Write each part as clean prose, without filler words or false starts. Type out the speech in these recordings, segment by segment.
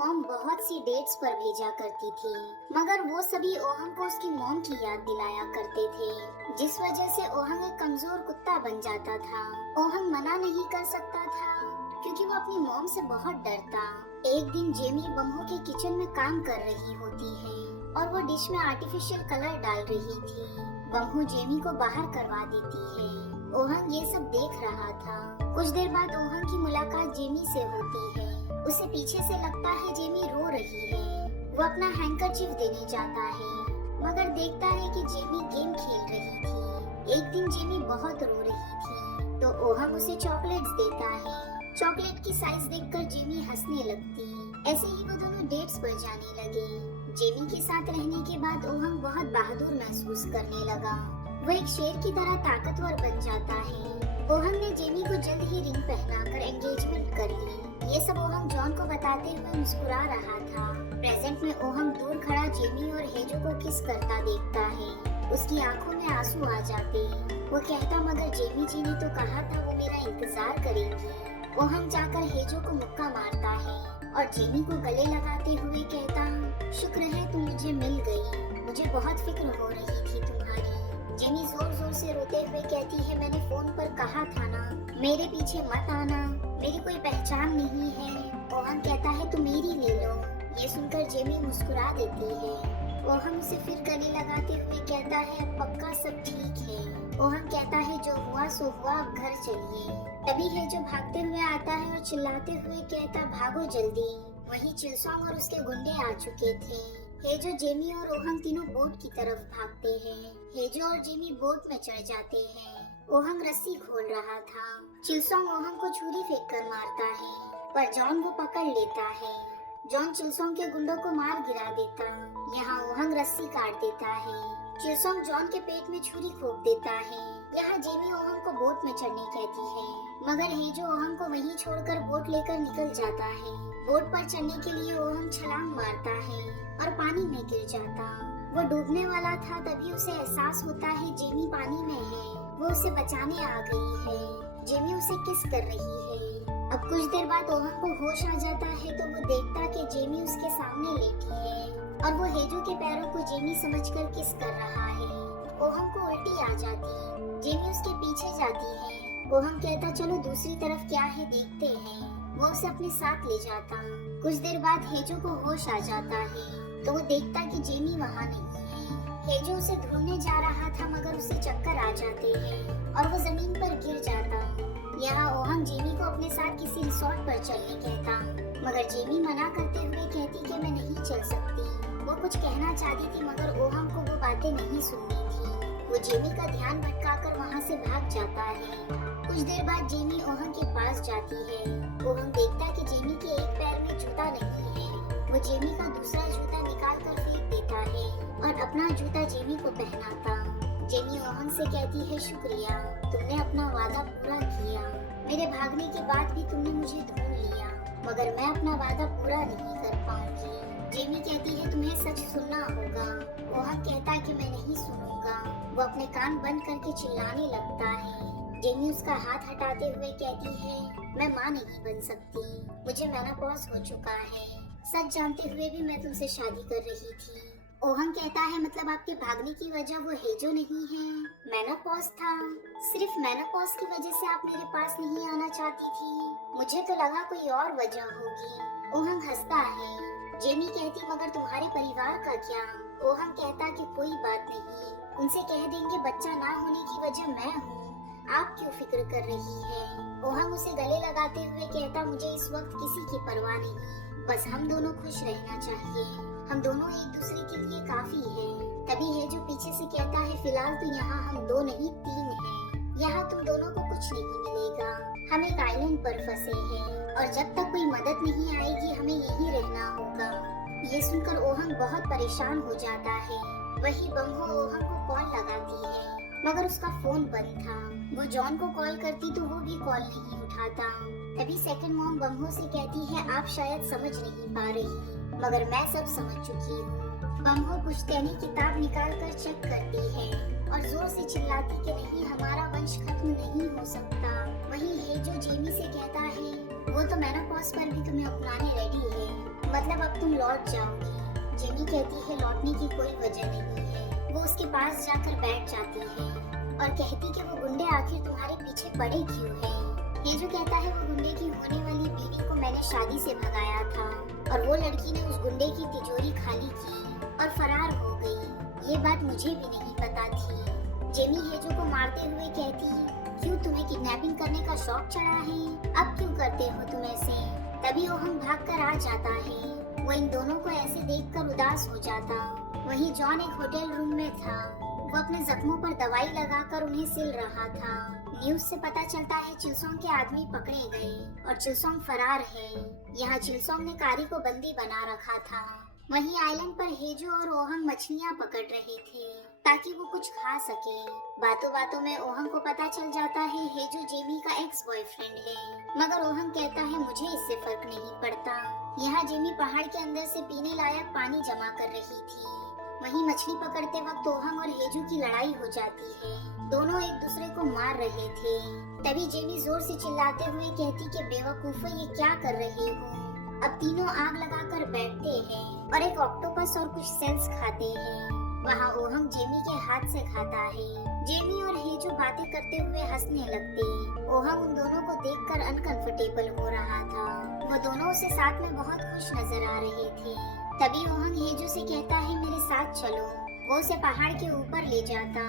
Mom बहुत सी dates पर भेजा करती थी, मगर वो सभी ओहंग को उसकी मॉम की याद दिलाया करते थे, जिस वजह से ओहंग एक कमजोर कुत्ता बन जाता था। ओहंग मना नहीं कर सकता था क्योंकि वो अपनी मॉम से बहुत डरता। एक दिन जेमी बम्हो के किचन में काम कर रही होती है और वो डिश में आर्टिफिशियल कलर डाल रही थी। बम्हो जेमी को बाहर करवा देती है। ओहंग ये सब देख रहा था। कुछ देर बाद ओहंग की मुलाकात जेमी से होती है। उसे पीछे से लगता है जेमी रो रही है। वो अपना हैंकरचीफ देने जाता है, मगर देखता है कि जेमी गेम खेल रही थी। एक दिन जेमी बहुत रो रही थी तो ओहंग उसे चॉकलेट्स देता है। चॉकलेट की साइज देखकर जेमी हंसने लगती। ऐसे ही वो दोनों डेट्स पर जाने लगे। जेमी के साथ रहने के बाद ओहंग बहुत बहादुर महसूस करने लगा। वो एक शेर की तरह ताकतवर बन जाता है। ओहंग ने जेमी को जल्द ही रिंग पहनाकर एंगेजमेंट कर ली। ये सब ओहंग जॉन को बताते हुए मुस्कुरा रहा था। प्रेजेंट में ओहंग दूर खड़ा जेमी और हेजो को किस करता देखता है। उसकी आंखों में आंसू आ जाते। वो कहता, मगर जेमी जी ने तो कहा था वो मेरा इंतजार करेंगी। ओहंग जाकर हेजो को मुक्का मारता है और जेमी को गले लगाते हुए कहता, शुक्र है तुम मुझे मिल गई। मुझे बहुत फिक्र हो रही थी तुम्हारी। जेमी जोर जोर से रोते हुए कहती है, मैंने फोन पर कहा था ना, मेरे पीछे मत आना, मेरी कोई पहचान नहीं है। ओहंग कहता है, तुम मेरी ले लो। ये सुनकर जेमी मुस्कुरा देती है। ओहंग उसे फिर गले लगाते हुए कहता है, पक्का सब ठीक है। ओहंग कहता है, जो हुआ सो हुआ, अब घर चलिए। तभी है जो भागते हुए आता है और चिल्लाते हुए कहता, भागो जल्दी। वहीं चिलसोंग और उसके गुंडे आ चुके थे। हेजो, जेमी और ओहंग तीनों बोट की तरफ भागते हैं। हेजो और जेमी बोट में चढ़ जाते हैं। ओहंग रस्सी खोल रहा था। चिलसोंग ओहंग को छुरी फेंक कर मारता है, पर जॉन वो पकड़ लेता है। जॉन चिलसोंग के गुंडों को मार गिरा देता। यहाँ ओहंग रस्सी काट देता है। चिलसोंग जॉन के पेट में छुरी घोंप देता है। यहाँ जेमी ओहंग को बोट में चढ़ने कहती है, मगर हेजो ओहंग को वहीं छोड़कर बोट लेकर निकल जाता है। बोट पर चढ़ने के लिए ओहंग छलांग मारता है और पानी में गिर जाता। वो डूबने वाला था, तभी उसे एहसास होता है जेमी पानी में है। वो उसे बचाने आ गई है। जेमी उसे किस कर रही है। अब कुछ देर बाद ओहंग को होश आ जाता है तो वो देखता कि जेमी उसके सामने लेटी है और वो हेजो के पैरों को जेमी समझकर किस कर रहा है। ओहंग को उल्टी आ जाती। जेमी उसके पीछे जाती है। ओहंग कहता, चलो दूसरी तरफ क्या है देखते हैं। वो उसे अपने साथ ले जाता। कुछ देर बाद हेजो को होश आ जाता है तो वो देखता कि जेमी वहाँ नहीं है। हेजो उसे ढूंढने जा रहा था, मगर उसे चक्कर आ जाते हैं और वो जमीन पर गिर जाता। यहाँ ओहंग जेमी को अपने साथ किसी रिसोर्ट पर चलने कहता, मगर जेमी मना करते हुए कहती कि मैं नहीं चल सकती। वो कुछ कहना चाहती थी, मगर ओहंग को वो बातें नहीं सुननी थी। वो जेमी का ध्यान भटकाकर वहाँ से भाग जाता है। कुछ देर बाद जेमी ओहंग के पास जाती है। ओहंग देखता कि जेमी के एक पैर में जूता नहीं है। वो जेमी का दूसरा जूता निकाल कर फेंक देता है और अपना जूता जेमी को पहनाता। जेमी ओहंग से कहती है, शुक्रिया, तुमने अपना वादा पूरा किया। मेरे भागने के बाद भी तुमने मुझे ढूंढ लिया, मगर मैं अपना वादा पूरा नहीं कर पाऊंगी। जेमी कहती है, तुम्हें सच सुनना होगा। ओहंग कहता है कि मैं नहीं सुनूंगा। वो अपने कान बंद करके चिल्लाने लगता है। जेमी उसका हाथ हटाते हुए कहती है, मैं माँ नहीं बन सकती, मुझे मेनोपॉज हो चुका है। सच जानते हुए भी मैं तुमसे शादी कर रही थी। ओहंग कहता है, मतलब आपके भागने की वजह वो हेजो नहीं है, मेनोपॉज था। सिर्फ मेनोपॉज की वजह से आप मेरे पास नहीं आना चाहती थी? मुझे तो लगा कोई और वजह होगी। ओहंग हंसता है। जेमी कहती, मगर तुम्हारे परिवार का क्या? ओहंग कहता कि कोई बात नहीं, उनसे कह देंगे बच्चा ना होने की वजह मैं हूँ, आप क्यों फिक्र कर रही है? ओहंग उसे गले लगाते हुए कहता, मुझे इस वक्त किसी की परवाह नहीं, बस हम दोनों खुश रहना चाहिए। हम दोनों एक दूसरे के लिए काफी हैं। तभी है जो पीछे से कहता है, फिलहाल तो यहाँ हम 2 नहीं 3 हैं। यहाँ तुम दोनों को कुछ नहीं मिलेगा। हम एक आइलैंड पर फंसे हैं और जब तक कोई मदद नहीं आएगी हमें यहीं रहना होगा। ये सुनकर ओहंग बहुत परेशान हो जाता है। वही बम्हो ओहंग को कॉल लगाती है, मगर उसका फोन बंद था। वो जॉन को कॉल करती तो वो भी कॉल नहीं उठाता। तभी सेकंड मॉम बम्हो से कहती है, आप शायद समझ नहीं पा रही, मगर मैं सब समझ चुकी हूँ। बम्हो पुश्तैनी किताब निकाल कर चेक करती है और जोर से चिल्लाती कि नहीं, हमारा वंश खत्म नहीं हो सकता। वहीं है जो जेमी से कहता है, वो तो मेनोपॉज पर भी तुम्हें अपनाने रेडी है, मतलब अब तुम लौट जाओगी। जेमी कहती है लौटने की कोई वजह नहीं है। वो उसके पास जाकर बैठ जाती है और कहती कि वो गुंडे आखिर तुम्हारे पीछे पड़े क्यों है। हेजो कहता है वो गुंडे की होने वाली बीवी को मैंने शादी से भगाया था और वो लड़की ने उस गुंडे की तिजोरी खाली की और फरार हो गई। ये बात मुझे भी नहीं पता थी। जेमी हेजो को मारते हुए कहती, क्यों तुम्हें किडनैपिंग करने का शौक चढ़ा है? अब क्यों करते हो तुम ऐसे? तभी ओहंग भागकर आ जाता है। वो इन दोनों को ऐसे देखकर उदास हो जाता। वहीं जॉन एक होटल रूम में था। वो अपने जख्मों पर दवाई लगाकर उन्हें सिल रहा था। न्यूज से पता चलता है चिलसोंग के आदमी पकड़े गए और चिलसोंग फरार है। यहाँ चिलसोंग ने कारी को बंदी बना रखा था। वहीं आइलैंड पर हेजो और ओहंग मछलियाँ पकड़ रहे थे ताकि वो कुछ खा सके। बातों बातों में ओहंग को पता चल जाता है हेजो जेमी का एक्स बॉयफ्रेंड है, मगर ओहंग कहता है मुझे इससे फर्क नहीं पड़ता। यहाँ जेमी पहाड़ के अंदर से पीने लायक पानी जमा कर रही थी। वहीं मछली पकड़ते वक्त ओहंग और हेजो की लड़ाई हो जाती है। दोनों एक दूसरे को मार रहे थे। तभी जेमी जोर से चिल्लाते हुए कहती कि बेवकूफो ये क्या कर रहे हो। अब तीनों आग लगाकर बैठते हैं और एक ऑक्टोपस और कुछ सेल्स खाते हैं। वहाँ ओहंग जेमी के हाथ से खाता है। जेमी और हेजो बातें करते हुए हंसने लगते। ओहंग उन दोनों को देखकर अनकंफर्टेबल हो रहा था। वो दोनों उसे साथ में बहुत खुश नजर आ रहे थे। तभी ओहंग हेजो से कहता है मेरे साथ चलो। वो उसे पहाड़ के ऊपर ले जाता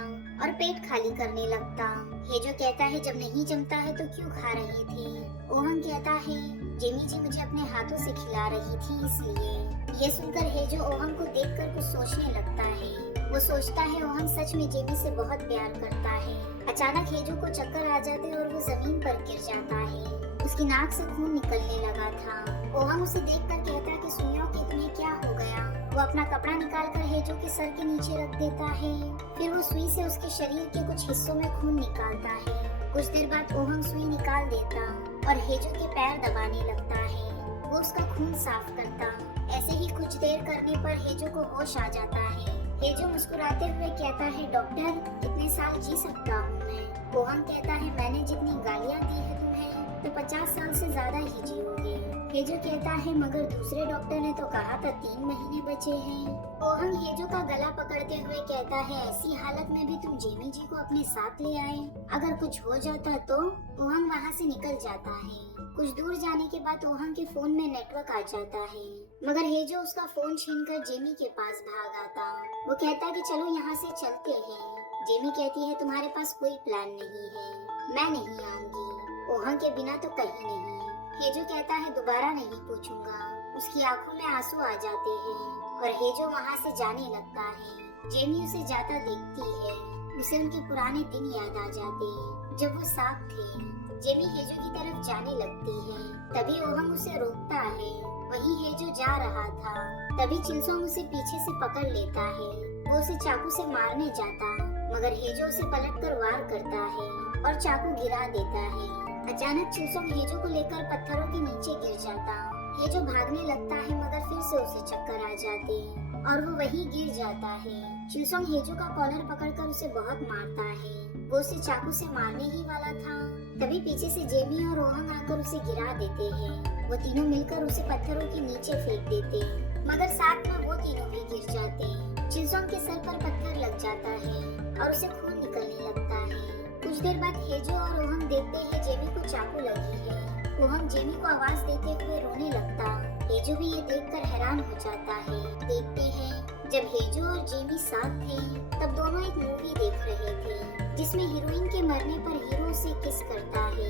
और पेट खाली करने लगता। हेजो कहता है जब नहीं जमता है तो क्यों खा रही थी। ओहंग कहता है जेमी जी मुझे अपने हाथों से खिला रही थी इसलिए। ये सुनकर हेजो ओहंग को देखकर कुछ सोचने लगता है। वो सोचता है ओहंग सच में जेमी से बहुत प्यार करता है। अचानक हेजो को चक्कर आ जाते और वो जमीन पर गिर जाता है। उसकी नाक से खून निकलने लगा था। ओहंग उसे देखकर कहता कि सुनियो कि तुम्हें क्या हो गया। वो अपना कपड़ा निकालकर हेजो के सर के नीचे रख देता है। फिर वो सुई से उसके शरीर के कुछ हिस्सों में खून निकालता है। कुछ देर बाद ओहंग सुई निकाल देता और हेजो के पैर दबाने लगता है। वो उसका खून साफ करता। ऐसे ही कुछ देर करने पर हेजो को होश आ जाता है। हेजो मुस्कुराते हुए कहता है डॉक्टर कितने साल जी सकता हूँ मैं। ओहंग कहता है मैंने जितनी गालियाँ दी है तुम्हें तो 50 साल से ज्यादा ही जियोगे। हेजो कहता है मगर दूसरे डॉक्टर ने तो कहा था 3 महीने बचे हैं। ओहंग हेजो का गला पकड़ते हुए कहता है ऐसी हालत में भी तुम जेमी जी को अपने साथ ले आए। अगर कुछ हो जाता तो। ओहंग वहाँ से निकल जाता है। कुछ दूर जाने के बाद ओहंग के फोन में नेटवर्क आ जाता है, मगर हेजो उसका फोन छीनकर जेमी के पास भाग आता। वो कहता है कि चलो यहाँ से चलते हैं। जेमी कहती है तुम्हारे पास कोई प्लान नहीं है, मैं नहीं आऊंगी। ओहंग के बिना तो कहीं नहीं। हेजो कहता है दोबारा नहीं पूछूंगा। उसकी आंखों में आंसू आ जाते हैं और हेजो वहाँ से जाने लगता है। जेमी उसे जाता देखती है। उसे उनके पुराने दिन याद आ जाते हैं जब वो साथ थे। जेमी हेजो की तरफ जाने लगती है। तभी ओहंग उसे रोकता है। वही हेजो जा रहा था। तभी चिलसोंग उसे पीछे से पकड़ लेता है। वो उसे चाकू से मारने जाता, मगर हेजो उसे पलटकर वार करता है और चाकू गिरा देता है। अचानक चिलसोंग हेजो को लेकर पत्थरों के नीचे गिर जाता। हेजो भागने लगता है मगर फिर से उसे चक्कर आ जाते और वो वहीं गिर जाता है। चिलसोंग हेजो का कॉलर पकड़कर उसे बहुत मारता है। वो उसे चाकू से मारने ही वाला था। तभी पीछे से जेमी और ओहंग आकर उसे गिरा देते हैं। वो तीनों मिलकर उसे पत्थरों के नीचे फेंक देते हैं, मगर साथ में वो तीनों भी गिर जाते हैं। चिलसोंग के सर पर पत्थर लग जाता है और उसे खून निकलने लगता है। कुछ देर बाद हेजो और ओहंग देखते हैं जेमी को चाकू लगी है। ओहंग जेमी को आवाज देते हुए रोने लगता। हेजो भी ये देखकर हैरान हो जाता है। देखते हैं जब हेजो और जेमी साथ थे तब दोनों एक मूवी देख रहे थे जिसमें हीरोइन के मरने पर हीरो से किस करता है।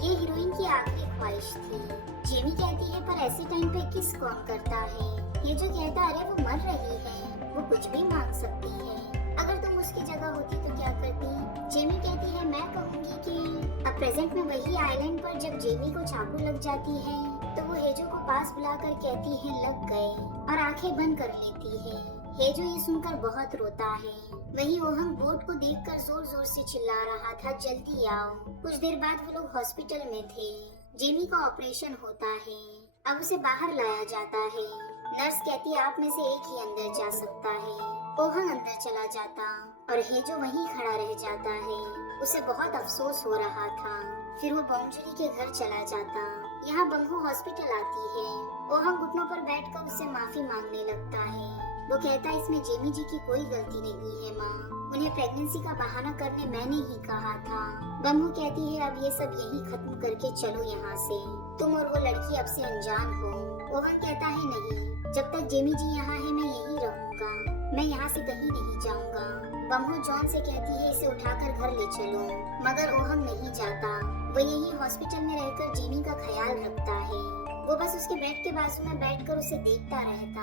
ये हीरोइन की आखिरी ख्वाहिश थी। जेमी कहती है पर ऐसे टाइम पे किस कौन करता है। हेजो कहता अरे वो मर रही है, वो कुछ भी मांग सकती है। अगर तुम उसकी जगह होती तो क्या करती। जेमी कहती है मैं कहूँगी कि अब प्रेजेंट में वही आइलैंड पर जब जेमी को चाकू लग जाती है तो वो हेजो को पास बुलाकर कहती है लग गए और आंखें बंद कर लेती है। हेजो ये सुनकर बहुत रोता है। वहीं ओहंग बोट को देखकर जोर जोर से चिल्ला रहा था जल्दी आओ। कुछ देर बाद वो लोग हॉस्पिटल में थे। जेमी का ऑपरेशन होता है। अब उसे बाहर लाया जाता है। नर्स कहती आप में से एक ही अंदर जा सकता है। ओहंग अंदर चला जाता और हेजो वहीं खड़ा रह जाता है। उसे बहुत अफसोस हो रहा था। फिर वो बॉन्जुरी के घर चला जाता। यहाँ बंगू हॉस्पिटल आती है ओहंग घुटनों पर बैठकर उससे माफी मांगने लगता है। वो कहता है इसमें जेमी जी की कोई गलती नहीं है माँ, उन्हें प्रेगनेंसी का बहाना करने मैंने ही कहा था। बम्बू कहती है अब ये सब यही खत्म करके चलो यहाँ से, तुम और वो लड़की अब से अनजान हो। ओहंग कहता है नहीं, जब तक जेमी जी यहाँ है मैं यही रहूंगा, मैं यहाँ से कहीं नहीं जाऊंगा। बम्बू जॉन से कहती है इसे उठाकर घर ले चलो, मगर ओहंग नहीं जाता। वो यही हॉस्पिटल में रहकर जेमी का ख्याल रखता है। वो बस उसके बेड के बाजू में बैठकर उसे देखता रहता।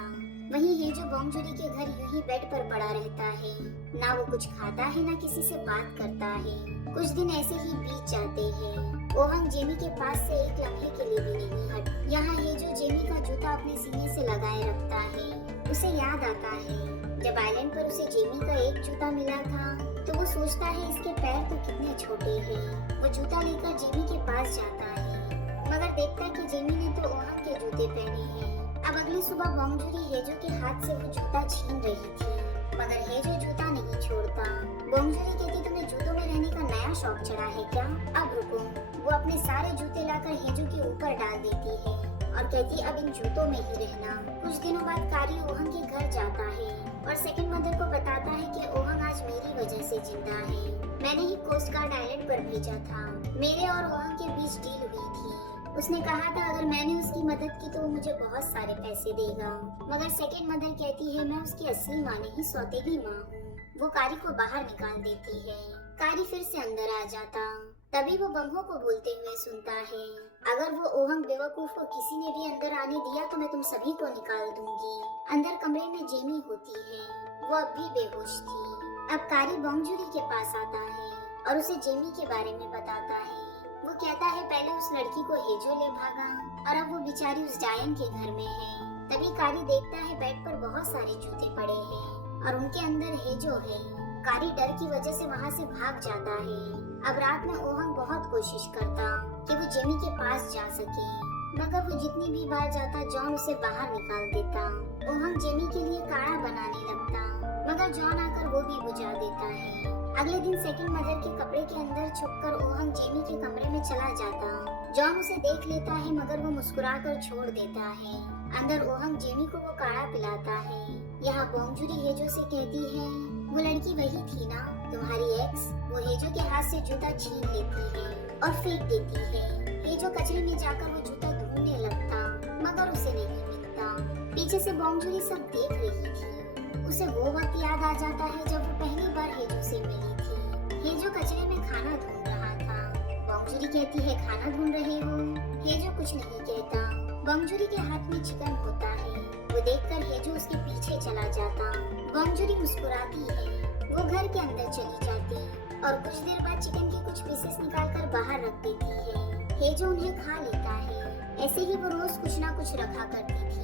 वहीं है जो बोंगजुरी के घर यूं ही बेड पर पड़ा रहता है, ना वो कुछ खाता है ना किसी से बात करता है। कुछ दिन ऐसे ही बीत जाते हैं। ओहंग जेमी के पास से एक लम्हे के लिए भी नहीं हट। यहाँ है जो जेमी का जूता अपने सीने से लगाए रखता है। उसे याद आता है जब आइलैंड पर उसे जेमी का एक जूता मिला था, तो वो सोचता है इसके पैर तो कितने छोटे हैं। वो जूता लेकर जेमी के पास जाता है, मगर देखता कि जेमी ने तो ओहंग के जूते पहने हैं। अब अगली सुबह बोंगजुरी हेजो के हाथ से वो जूता छीन रही थी, मगर हेजो जूता नहीं छोड़ता। बोंगजुरी कहती तुम्हें जूतों में रहने का नया शौक चढ़ा है क्या? अब रुको। वो अपने सारे जूते लाकर हेजो के ऊपर डाल देती है और कहती अब इन जूतों में ही रहना। कुछ दिनों बाद कारी ओहंग के घर जाता है और सेकंड मदर को बताता है कि ओहंग आज मेरी वजह से जिंदा है। मैंने ही कोस्ट गार्ड आइलैंड पर भेजा था। मेरे और ओहंग के बीच डील हुई थी। उसने कहा था अगर मैंने उसकी मदद की तो वो मुझे बहुत सारे पैसे देगा। मगर सेकंड मदर कहती है मैं उसकी असली माँ नहीं, सौतेली माँ हूँ। वो कारी को बाहर निकाल देती है। कारी फिर से अंदर आ जाता। तभी वो बम्हो को बोलते हुए सुनता है अगर वो ओहंग बेवकूफ को किसी ने भी अंदर आने दिया तो मैं तुम सभी को निकाल दूंगी। अंदर कमरे में जेमी होती है। वो अब भी बेहोश थी। अब कारी बोंगजुरी के पास आता है और उसे जेमी के बारे में बताता है। वो कहता है पहले उस लड़की को हेजो ले भागा और अब वो बेचारी उस डायन के घर में है। तभी कारी देखता है बेड पर बहुत सारे जूते पड़े हैं और उनके अंदर हेजो है। कारी डर की वजह से वहाँ से भाग जाता है। अब रात में ओहंग बहुत कोशिश करता कि वो जेमी के पास जा सके, मगर वो जितनी भी बार जाता जॉन उसे बाहर निकाल देता। ओहंग जेमी के लिए काढ़ा बनाने लगता, मगर जॉन आकर वो भी बुझा देता है। अगले दिन सेकंड मदर के कपड़े के अंदर छुपकर ओहंग जेमी के कमरे में चला जाता। जॉन उसे देख लेता है मगर वो मुस्कुराकर छोड़ देता है। अंदर ओहंग जेमी को वो काढ़ा पिलाता है। यहाँ बोंगजुरी हेजो से कहती है वो लड़की वही थी ना तुम्हारी एक्स। वो हेजो के हाथ से जूता छीन लेती है और फेंक देती है। हेजो कचरे में जाकर वो जूता ढूंढने लगता, मगर उसे नहीं मिलता। पीछे से बोंगजुरी सब देख रही थी। उसे वो वक्त याद आ जाता है जब वो पहली बार हेजो से मिली थी। हेजो कचरे में खाना ढूंढ रहा था। बोंगजुरी कहती है खाना ढूंढ रहे हो? हेजो कुछ नहीं कहता। बोंगजुरी के हाथ में चिकन होता है। वो देखकर हेजो उसके पीछे चला जाता। बोंगजुरी मुस्कुराती है। वो घर के अंदर चली जाती और कुछ देर बाद चिकन के कुछ पीसेस निकालकर बाहर रख देती है। हेजो उन्हें खा लेता है। ऐसे ही वो रोज कुछ ना कुछ रखा करती थी,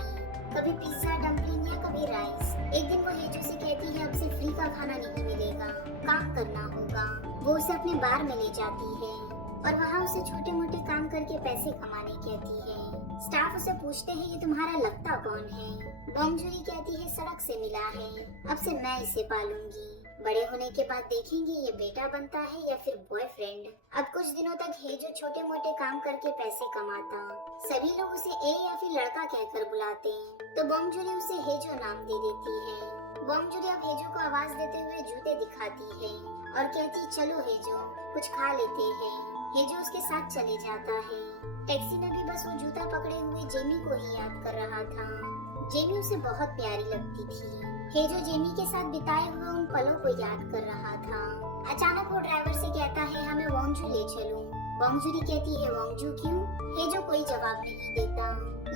कभी पिज्जा, डम्पलिंग या कभी राइस। एक दिन वो हेजो से कहती है अब से फ्री का खाना नहीं मिलेगा, काम करना होगा। वो उसे अपने बार में ले जाती है और वहाँ उसे छोटे मोटे काम करके पैसे कमाने कहती है। स्टाफ उसे पूछते हैं ये तुम्हारा लगता कौन है? बोंगजुरी कहती है सड़क से मिला है, अब से मैं इसे पालूंगी। बड़े होने के बाद देखेंगे ये बेटा बनता है या फिर बॉयफ्रेंड। अब कुछ दिनों तक हेजो छोटे मोटे काम करके पैसे कमाता। सभी लोग उसे ए या फिर लड़का कहकर बुलाते हैं, तो बोंगजुरी उसे हेजो नाम दे देती है। बोंगजुरी अब हेजो को आवाज देते हुए जूते दिखाती है और कहती चलो हेजो कुछ खा लेते हैं। हेजो उसके साथ चले जाता है। टैक्सी में भी बस वो जूता पकड़े हुए जेमी को ही याद कर रहा था। जेमी उसे बहुत प्यारी लगती थी। हेजो जेमी के साथ बिताए हुए उन पलों को याद कर रहा था। अचानक वो ड्राइवर से कहता है हमें वोंगजू ले चलो। बोंगजुरी कहती है वोंगजू क्यों? हेजो कोई जवाब नहीं देता।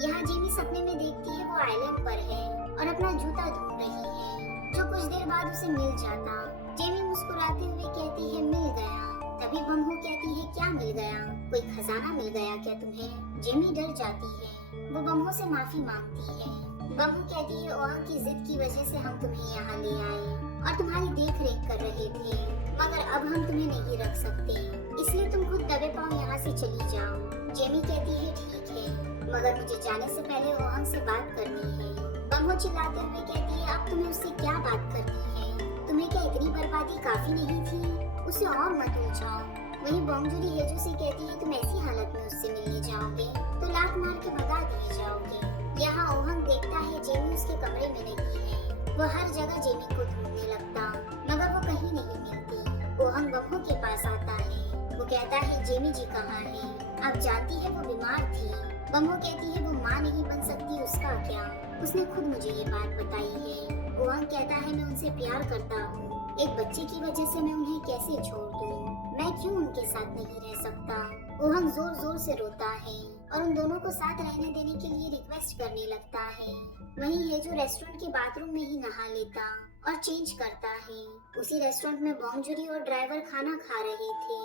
यहाँ जेमी सपने में देखती है वो आइलैंड पर है और अपना जूता ढूंढ रही है, जो कुछ देर बाद उसे मिल जाता। जेमी मुस्कुराते हुए कहती है मिल गया। तभी बम्हो कहती है क्या मिल गया? कोई खजाना मिल गया क्या तुम्हें? जेमी डर जाती है। वो बम्हो से माफी मांगती है। बम्हो कहती है ओहंग की जिद की वजह से हम तुम्हें यहाँ ले आए और तुम्हारी देख रेख कर रहे थे, मगर अब हम तुम्हें नहीं रख सकते, इसलिए तुम खुद दबे पांव यहाँ से चली जाओ। जेमी कहती है ठीक है, मगर मुझे जाने से पहले ओहंग से बात करनी है। बम्हो चिल्लाते हुए कहती है अब तुम्हें उससे क्या बात करनी है? तुम्हें क्या इतनी बर्बादी काफी नहीं थी? उसे और मत उलझाओ। वहीं बोंगजुरी हेजो से कहती है तुम ऐसी हालत में उससे मिलने जाओगे तो लात मार के भगा दिए जाओगे। वो हर जगह जेमी को ढूंढने लगता, मगर वो कहीं नहीं मिलती। ओहंग बम्हो के पास आता है। वो कहता है, जेमी जी कहाँ है? आप जानती है वो बीमार थी। बम्हो कहती है, वो माँ नहीं बन सकती, उसका क्या? उसने खुद मुझे ये बात बताई है। ओहंग कहता है, मैं उनसे प्यार करता हूँ, एक बच्चे की वजह से मैं उन्हें कैसे छोड़ दूँ? मैं क्यों उनके साथ नहीं रह सकता? ओहंग जोर जोर से रोता है और उन दोनों को साथ रहने देने के लिए रिक्वेस्ट करने लगता है। वहीं है जो रेस्टोरेंट के बाथरूम में ही नहा लेता और चेंज करता है। उसी रेस्टोरेंट में बोंगजुरी और ड्राइवर खाना खा रहे थे।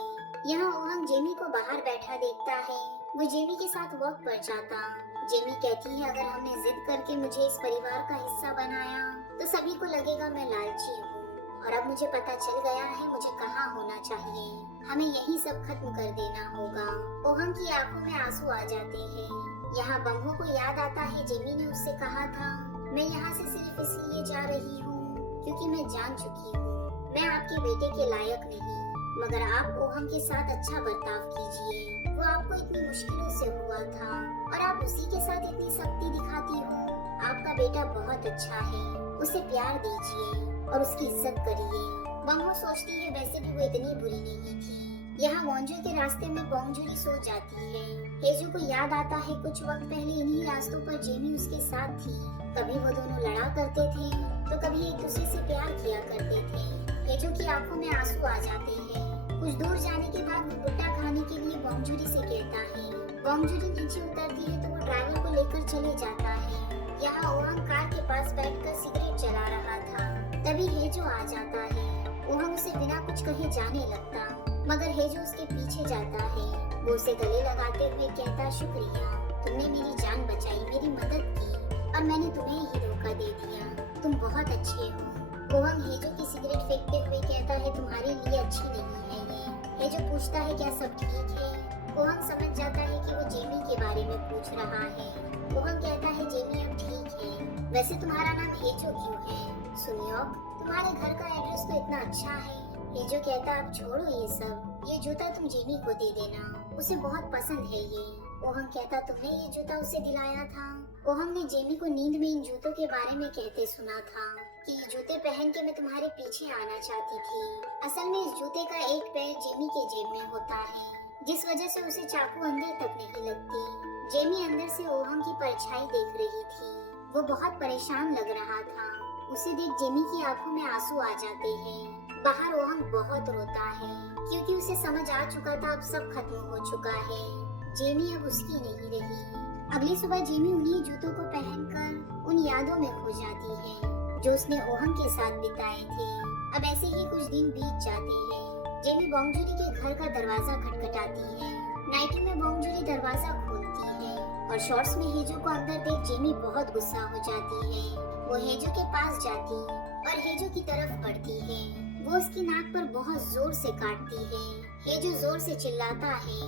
यहाँ ओहंग जेमी को बाहर बैठा देखता है। वो जेमी के साथ वॉक पर जाता। जेमी कहती है, अगर हमने जिद करके मुझे इस परिवार का हिस्सा बनाया तो सभी को लगेगा मैं लालची हूँ, और अब मुझे पता चल गया है मुझे कहाँ होना चाहिए। हमें यही सब खत्म कर देना होगा। ओहंग की आंखों में आंसू आ जाते हैं। यहाँ बम्हो को याद आता है जेमी ने उससे कहा था, मैं यहाँ से सिर्फ इसलिए जा रही हूँ क्योंकि मैं जान चुकी हूँ मैं आपके बेटे के लायक नहीं, मगर आप ओहंग के साथ अच्छा बर्ताव कीजिए। वो आपको इतनी मुश्किलों से हुआ था और आप उसी के साथ इतनी सख्ती दिखाती हो। आपका बेटा बहुत अच्छा है, उसे प्यार दीजिए और उसकी इज्जत करिए। बम्हो सोचती है वैसे भी वो इतनी बुरी नहीं थी। यहाँ वॉन्जू के रास्ते में बोंगजुरी सो जाती है। हेजू को याद आता है कुछ वक्त पहले इन्हीं रास्तों पर जेमी उसके साथ थी। कभी वो दोनों लड़ा करते थे तो कभी एक दूसरे से प्यार किया करते थे। हेजू की आंखों में आंसू आ जाते हैं। कुछ दूर जाने के बाद वो भुट्टा खाने के लिए बोंगजुरी से कहता है। बोंगजुरी नीचे उतरती है तो वो ड्राइवर को लेकर चले जाता है। यहाँ ओहंग कार के पास बैठकर सिगरेट जला रहा था। तभी हेजो आ जाता है। ओहंग उसे बिना कुछ कहे जाने लगता, मगर हेजो उसके पीछे जाता है। वो उसे गले लगाते हुए कहता, शुक्रिया, तुमने मेरी जान बचाई, मेरी मदद की, और मैंने तुम्हें ही धोखा दे दिया। तुम बहुत अच्छे हो। ओहंग हेजो की सिगरेट फेंकते हुए कहता है, तुम्हारे लिए अच्छी नहीं है ये। हेजो पूछता है, क्या सब ठीक है? ओहंग समझ जाता है कि वो जेमी के बारे में पूछ रहा है। ओहंग कहता है, जेमी अब ठीक है। वैसे तुम्हारा नाम हेजो क्यों है? सुनियोक, तुम्हारे घर का एड्रेस तो इतना अच्छा है। हेजो कहता, अब छोड़ो ये सब, ये जूता तुम जेमी को दे देना, उसे बहुत पसंद है ये। ओहंग कहता, तुमने ये जूता उसे दिलाया था? ओहंग ने जेमी को नींद में इन जूतों के बारे में कहते सुना था कि ये जूते पहन के मैं तुम्हारे पीछे आना चाहती थी। असल में इस जूते का एक पैर जेमी के जेब में होता है, जिस वजह से उसे चाकू अंदर तक नहीं लगती। जेमी अंदर से ओहंग की परछाई देख रही थी। वो बहुत परेशान लग रहा था। उसे देख जेमी की आंखों में आंसू आ जाते हैं। बाहर ओहंग बहुत रोता है क्योंकि उसे समझ आ चुका था अब सब खत्म हो चुका है। जेमी अब उसकी नहीं रही। अगली सुबह जेमी उन्हीं जूतों को पहनकर उन यादों में खो जाती है जो उसने ओहंग के साथ बिताए थे। अब ऐसे ही कुछ दिन बीत जाते हैं। जेमी बोंगजुरी के घर का दरवाजा खटखटाती है। नाइटी में बोंगजुरी दरवाजा खोलती है और शॉर्ट्स में हेजो को अंदर देख जेमी बहुत गुस्सा हो जाती है। वो हेजो के पास जाती और हेजो की तरफ बढ़ती है। वो उसकी नाक पर बहुत जोर से काटती है। हेजो जोर से चिल्लाता है।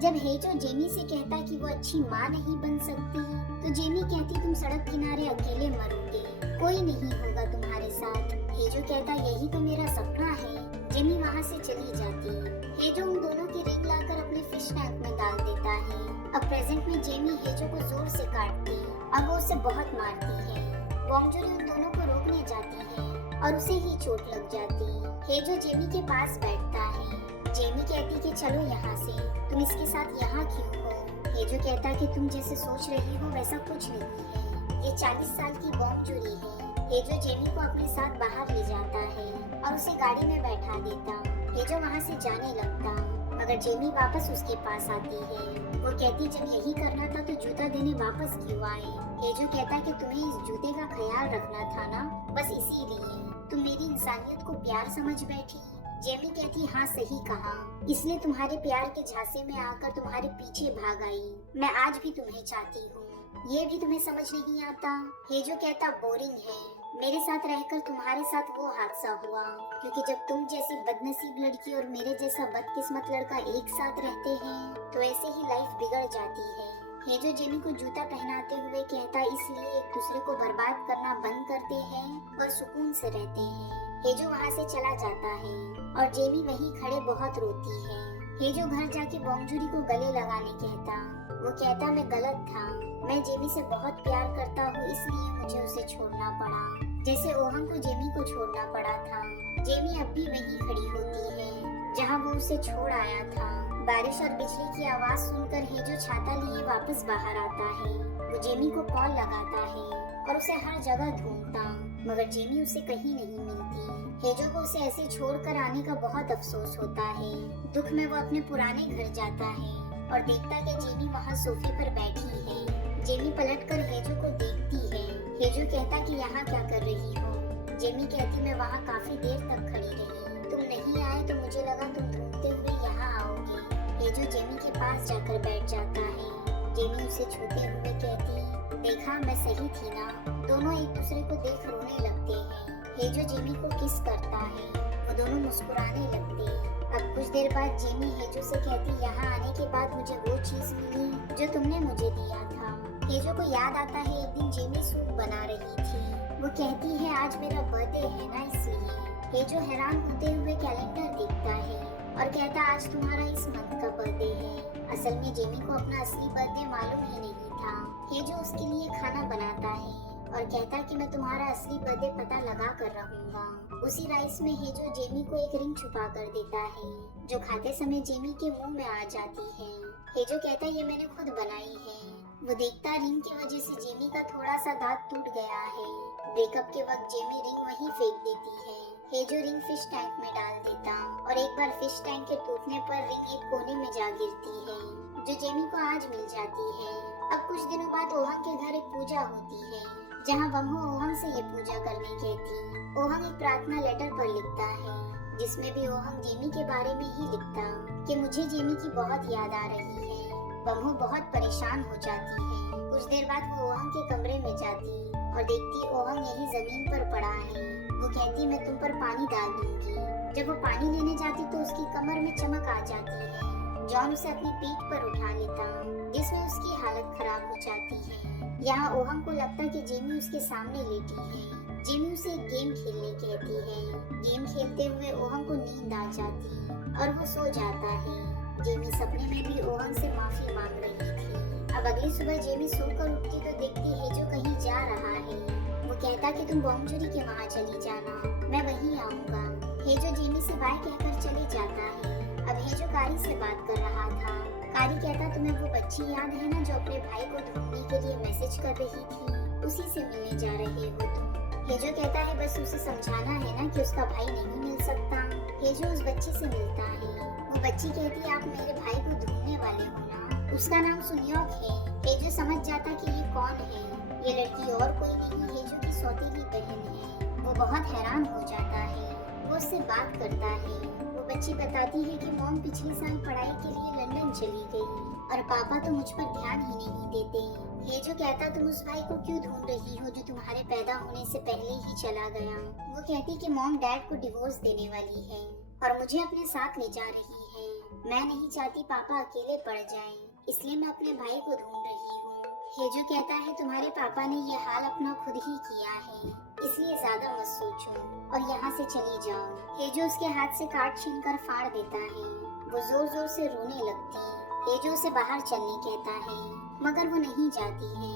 जब हेजो जेमी से कहता कि वो अच्छी माँ नहीं बन सकती, तो जेमी कहती, तुम सड़क किनारे अकेले मरोगे, कोई नहीं होगा तुम्हारे साथ। हेजो कहता, यही तो मेरा सपना है। जेमी वहाँ से चली जाती। हेजो उन दोनों की रिंग लाकर अपने फिश टैंक में डाल देता है। अब प्रेजेंट में जेमी हेजो को जोर से काटती और वो उसे बहुत मारती है। बोंगजुरी उन दोनों को रोकने जाती है और उसे ही चोट लग जाती। हेजो जेमी के पास बैठता है। जेमी कहती कि चलो यहाँ से, तुम इसके साथ यहाँ क्यों हो? हेजो कहता कि तुम जैसे सोच रही हो वैसा कुछ नहीं है, ये 40 साल की बोंगजुरी है। हेजो जेमी को अपने साथ बाहर ले जाता है और उसे गाड़ी में बैठा देता। हेजो वहाँ से जाने लगता, मगर जेमी वापस उसके पास आती है। वो कहती, जब यही करना था तो जूता देने वापस क्यों आए? हेजो कहता कि तुम्हें इस जूते का ख्याल रखना था ना, बस इसीलिए तुम मेरी इंसानियत को प्यार समझ बैठी। जेमी कहती, हाँ सही कहा, इसलिए तुम्हारे प्यार के झांसे में आकर तुम्हारे पीछे भाग आई। मैं आज भी तुम्हें चाहती हूँ, ये भी तुम्हें समझ नहीं आता? हेजो कहता, बोरिंग है, मेरे साथ रहकर तुम्हारे साथ वो हादसा हुआ, क्योंकि जब तुम जैसी बदनसीब लड़की और मेरे जैसा बदकिस्मत लड़का एक साथ रहते हैं तो ऐसे ही लाइफ बिगड़ जाती है। हेजो जेमी को जूता पहनाते हुए कहता, इसलिए एक दूसरे को बर्बाद करना बंद करते हैं और सुकून से रहते हैं। हेजो वहाँ से चला जाता है और जेमी वहीं खड़े बहुत रोती है। हेजो घर जाके बोंगजुरी को गले लगाने कहता। वो कहता, मैं गलत था, मैं जेमी से बहुत प्यार करता हूँ, इसलिए मुझे उसे छोड़ना पड़ा, जैसे ओहंग को जेमी को छोड़ना पड़ा था। जेमी अब भी वहीं खड़ी होती है जहाँ वो उसे छोड़ आया था। बारिश और बिजली की आवाज सुनकर हेजो छाता लिए वापस बाहर आता है। वो जेमी को कॉल लगाता है और उसे हर जगह ढूंढता, मगर जेमी उसे कहीं नहीं मिलती। हेजो को उसे ऐसे छोड़कर आने का बहुत अफसोस होता है। दुख में वो अपने पुराने घर जाता है और देखता कि जेमी वहाँ सोफे पर बैठी है। जेमी पलटकर हेजो को देखती है। हेजो कहता कि यहाँ क्या कर रही हो? जेमी कहती मैं वहाँ काफी देर तक खड़ी रही, तुम नहीं आए तो मुझे लगा तुम ढूंढते हुए यहाँ आओगे। हेजो जेमी के पास जाकर बैठ जाता है। जेमी उसे छूते हुए कहती देखा मैं सही थी ना। दोनों एक दूसरे को देख रोने लगते हैं। हेजो जेमी को किस करता है, वो दोनों मुस्कुराने लगते हैं। अब कुछ देर बाद जेमी हेजो से कहती यहाँ आने के बाद मुझे वो चीज मिली जो तुमने मुझे दिया था। हेजो को याद आता है एक दिन जेमी सूप बना रही थी। वो कहती है आज मेरा बर्थडे है ना, इसलिए। हेजो हैरान होते हुए कैलेंडर देखता है और कहता आज तुम्हारा इस मंथ का बर्थडे है। असल में जेमी को अपना असली बर्थडे मालूम ही नहीं था। हेजो उसके लिए खाना बनाता है और कहता कि मैं तुम्हारा असली बर्थडे पता लगा कर रहूंगा। उसी राइस में हेजो जेमी को एक रिंग छुपा कर देता है जो खाते समय जेमी के मुंह में आ जाती है। हेजो कहता ये मैंने खुद बनाई है। वो देखता रिंग की वजह से जेमी का थोड़ा सा दांत टूट गया है। ब्रेकअप के वक्त जेमी रिंग वहीं फेंक देती है। हेजो रिंग फिश टैंक में डाल देता और एक बार फिश टैंक के टूटने पर रिंग एक कोने में जा गिरती है जो जेमी को आज मिल जाती है। अब कुछ दिनों बाद ओहंग के घर एक पूजा होती है जहाँ बम्हो ओहंग से ये पूजा करने कहती। ओहंग एक प्रार्थना लेटर पर लिखता है जिसमें भी ओहंग जेमी के बारे में ही लिखता कि मुझे जेमी की बहुत याद आ रही है। बम्हो बहुत परेशान हो जाती है। कुछ देर बाद वो ओहंग के कमरे में जाती और देखती ओहंग यही जमीन पर पड़ा है। वो कहती मैं तुम पर पानी डाल दूंगी। जब वो पानी लेने जाती तो उसकी कमर में चमक आ जाती है। जॉन उसे अपनी पीठ पर उठा लेता जिसमें उसकी हालत खराब हो जाती है। यहाँ ओहंग को लगता कि जेमी उसके सामने लेटी है। जेमी उसे एक गेम खेलने कहती है। गेम खेलते हुए ओहंग को नींद आ जाती और वो सो जाता है। जेमी सपने में भी ओहंग से माफी मांग रही थी। अब अगली सुबह जेमी सोकर उठती तो देखती है जो कहीं जा रहा है। वो कहता कि तुम बॉन्जुरी के वहाँ चली जाना, मैं वहीं आऊँगा। हेजो जेमी से बाय कहकर चले जाता है। अब हेजो कारी से बात कर रहा था। कारी कहता तुम्हें वो बच्ची याद है ना जो अपने भाई को ढूंढने के लिए मैसेज कर रही थी, उसी से मिलने जा रहे हो तुम। हेजो कहता है बस उसे समझाना है ना कि उसका भाई नहीं मिल सकता। हेजो उस बच्ची से मिलता है। वो बच्ची कहती आप मेरे भाई को ढूंढने वाले हो ना, उसका नाम सुनियोक है। हेजो समझ जाता कि ये कौन है। ये लड़की और कोई नहीं हेजो की सौतेली बहन है। वो बहुत हैरान हो जाता है। वो उससे बात करता है। वो बच्ची बताती है कि मॉम पिछले साल पढ़ाई के लिए लंदन चली गई और पापा तो मुझ पर ध्यान ही नहीं देते। हेजो कहता तुम उस भाई को क्यों ढूंढ रही हो जो तुम्हारे पैदा होने से पहले ही चला गया। वो कहती कि मॉम डैड को डिवोर्स देने वाली है और मुझे अपने साथ ले जा रही है। मैं नहीं चाहती पापा अकेले पड़ जाएं, इसलिए मैं अपने भाई को ढूंढ रही हूँ। हेजो कहता है तुम्हारे पापा ने ये हाल अपना खुद ही किया है, इसलिए ज्यादा मत सोचो और यहाँ से चली जाओ। हेजो उसके हाथ से कार्ड छीनकर फाड़ देता है। वो जोर जोर से रोने लगती। हेजो उसे बाहर चलने कहता है मगर वो नहीं जाती है।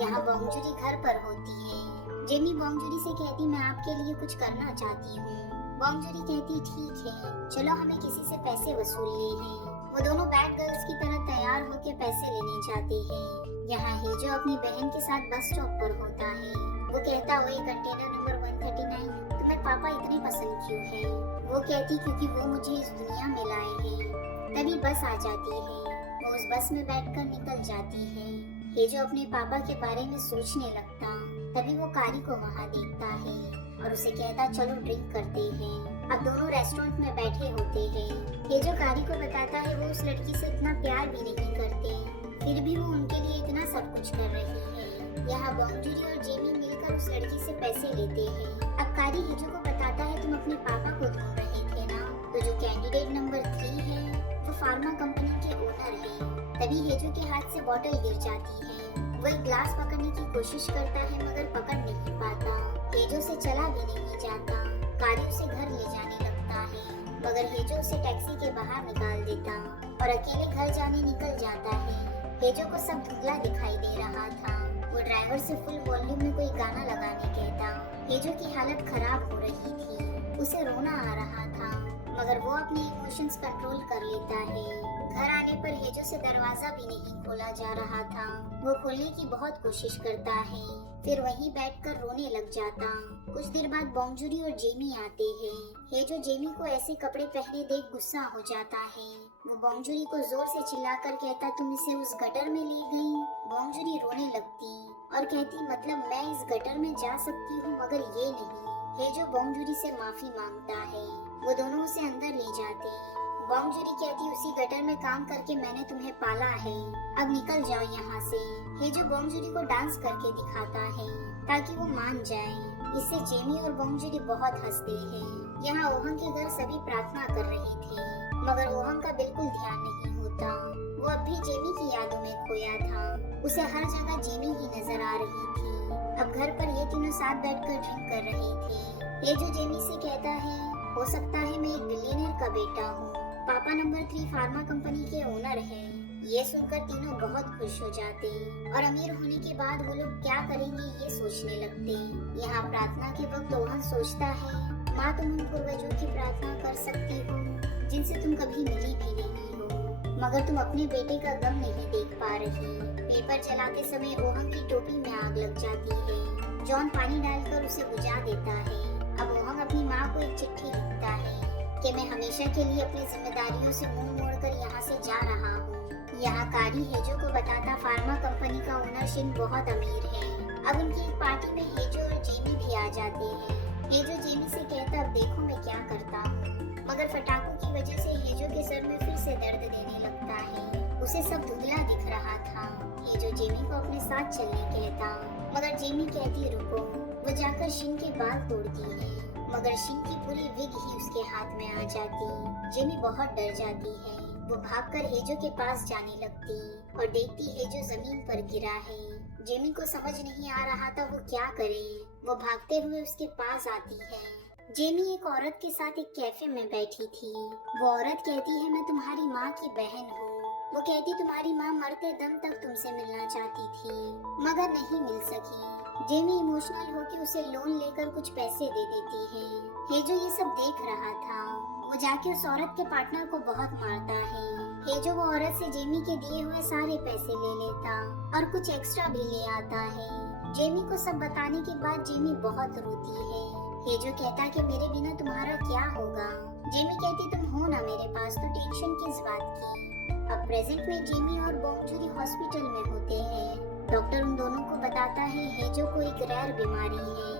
यहाँ बॉन्जुरी घर पर होती है। जेमी बॉन्जुरी से कहती मैं आपके लिए कुछ करना चाहती हूँ। बॉन्जुरी कहती ठीक है, चलो हमें किसी से पैसे वसूलने हैं। वो दोनों बैड गर्ल्स की तरह तैयार होकर पैसे लेने जाते हैं। यहाँ हेजो अपनी बहन के साथ बस स्टॉप पर होता है। वो कहता ओए कंटेनर नंबर 139 तुम्हें पापा इतने पसंद क्यों है? वो कहती क्योंकि वो मुझे इस दुनिया में लाए हैं। तभी बस आ जाती है। वो उस बस में बैठकर निकल जाती है। हेजो अपने पापा के बारे में सोचने लगता। तभी वो कारी को वहाँ देखता है और उसे कहता चलो ड्रिंक करते हैं। अब दोनों रेस्टोरेंट में बैठे होते हैं। हेजो कारी को बताता है वो उस लड़की से इतना प्यार भी नहीं करते, फिर भी वो उनके लिए इतना सब कुछ कर रही है। यहाँ बॉन्जुरी और जेमी मिलकर उस लड़की से पैसे लेते हैं। अब कारी हेजो को बताता है तुम अपने पापा को ढूंढ रहे थे ना, तो जो कैंडिडेट नंबर 3 है वो फार्मा कंपनी के ओनर है। तभी हेजो के हाथ से बोतल गिर जाती है। वो एक ग्लास पकड़ने की कोशिश करता है मगर पकड़ नहीं पाता। हेजो से चला भी नहीं जाता। कारी उसे घर ले जाने लगता है मगर हेजो उसे टैक्सी के बाहर निकाल देता और अकेले घर जाने निकल जाता है। हेजो को सब धुंधला दिखाई दे रहा था। वो ड्राइवर से फुल वॉल्यूम में कोई गाना लगाने कहता। हेजो की हालत खराब हो रही थी, उसे रोना आ रहा था, मगर वो अपने इमोशंस कंट्रोल कर लेता है। घर आने पर हेजो से दरवाजा भी नहीं खोला जा रहा था। वो खोलने की बहुत कोशिश करता है, फिर वहीं बैठकर रोने लग जाता। कुछ देर बाद बोंगजूरी और जेमी आते हैं। हेजो जेमी को ऐसे कपड़े पहने देख गुस्सा हो जाता है। वो बोंगजूरी को जोर से चिल्लाकर कहता, तुम इसे उस गटर में ले गई। बोंगजूरी रोने लगती और कहती, मतलब मैं इस गटर में जा सकती हूँ मगर ये नहीं। हेजो बोंगजूरी से माफी मांगता है। वो दोनों उसे अंदर ले जाते हैं। बोंगजूरी कहती, उसी गटर में काम करके मैंने तुम्हें पाला है, अब निकल जाओ यहाँ से। हेजो बोंगजूरी को डांस करके दिखाता है ताकि वो मान जाए। इससे जेमी और बोंगजूरी बहुत हंसते हैं। यहाँ ओहंग के घर सभी प्रार्थना कर रहे थे, मगर ओहंग का बिल्कुल ध्यान नहीं होता। वो अब भी जेमी की यादों में खोया था। उसे हर जगह जेमी ही नजर आ रही थी। अब घर पर ये तीनों साथ बैठकर ड्रिंक कर रहे थे। हेजो जेमी से कहता है, हो सकता है मैं एक बिलियनर का बेटा हूँ। पापा नंबर 3 फार्मा कंपनी के ओनर हैं। ये सुनकर तीनों बहुत खुश हो जाते और अमीर होने के बाद वो लोग क्या करेंगे ये सोचने लगते। यहाँ प्रार्थना के वक्त ओहन सोचता है, माँ तुम उन पूर्वजों की प्रार्थना कर सकती हो जिनसे तुम कभी मिली भी नहीं हो, मगर तुम अपने बेटे का गम नहीं देख पा रही। पेपर जलाते समय ओहन की टोपी में आग लग जाती है। जॉन पानी डालकर उसे बुझा देता है। अब ओहन अपनी माँ को एक चिट्ठी लिखता है कि मैं हमेशा के लिए अपनी जिम्मेदारियों से मुंह मोड़कर यहाँ से जा रहा हूँ। यहाँ कारी हेजो को बताता फार्मा कंपनी का ओनर शिन बहुत अमीर है। अब उनकी एक पार्टी में हेजो और जेमी भी आ जाते हैं। हेजो जेमी से कहता, अब देखो मैं क्या करता हूँ, मगर फटाकों की वजह से हेजो के सर में फिर से दर्द देने लगता है। उसे सब धुंधला दिख रहा था। हेजो जेमी को अपने साथ चलने कहता, मगर जेमी कहती रुको। वो जाकर शिन के बाल तोड़ती है, मगर शिन की पूरी विग ही उसके हाथ में आ जाती। जेमी बहुत डर जाती है। वो भागकर हेजो के पास जाने लगती और देखती हेजो जमीन पर गिरा है। जेमी को समझ नहीं आ रहा था वो क्या करे। वो भागते हुए उसके पास आती है। जेमी एक औरत के साथ एक कैफे में बैठी थी। वो औरत कहती है, मैं तुम्हारी माँ की बहन हूँ। वो कहती, तुम्हारी माँ मरते दम तक तुमसे मिलना चाहती थी मगर नहीं मिल सकी। जेमी इमोशनल होकर उसे लोन लेकर कुछ पैसे दे देती है। हेजो ये सब देख रहा था। वो जाके उस औरत के पार्टनर को बहुत मारता है। हेजो वो औरत से जेमी के दिए हुए सारे पैसे ले लेता और कुछ एक्स्ट्रा भी ले आता है। जेमी को सब बताने के बाद जेमी बहुत रोती है। हेजो कहता कि मेरे बिना तुम्हारा क्या होगा। जेमी कहती, तुम हो ना मेरे पास तो टेंशन किस बात की। अब प्रेजेंट में जेमी और बोंगजूरी हॉस्पिटल में होते हैं। डॉक्टर उन दोनों को बताता है हेजो को एक रेयर बीमारी है,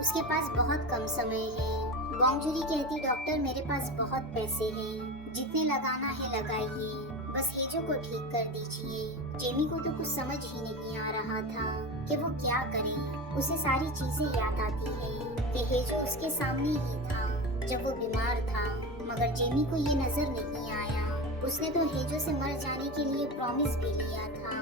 उसके पास बहुत कम समय है। बोंगजूरी कहती, डॉक्टर मेरे पास बहुत पैसे हैं, जितने लगाना है लगाइए, बस हेजो को ठीक कर दीजिए। जेमी को तो कुछ समझ ही नहीं आ रहा था कि वो क्या करे। उसे सारी चीजें याद आती है कि हेजो उसके सामने ही था जब वो बीमार था, मगर जेमी को ये नजर नहीं आया। उसने तो हेजो से मर जाने के लिए प्रॉमिस भी लिया था।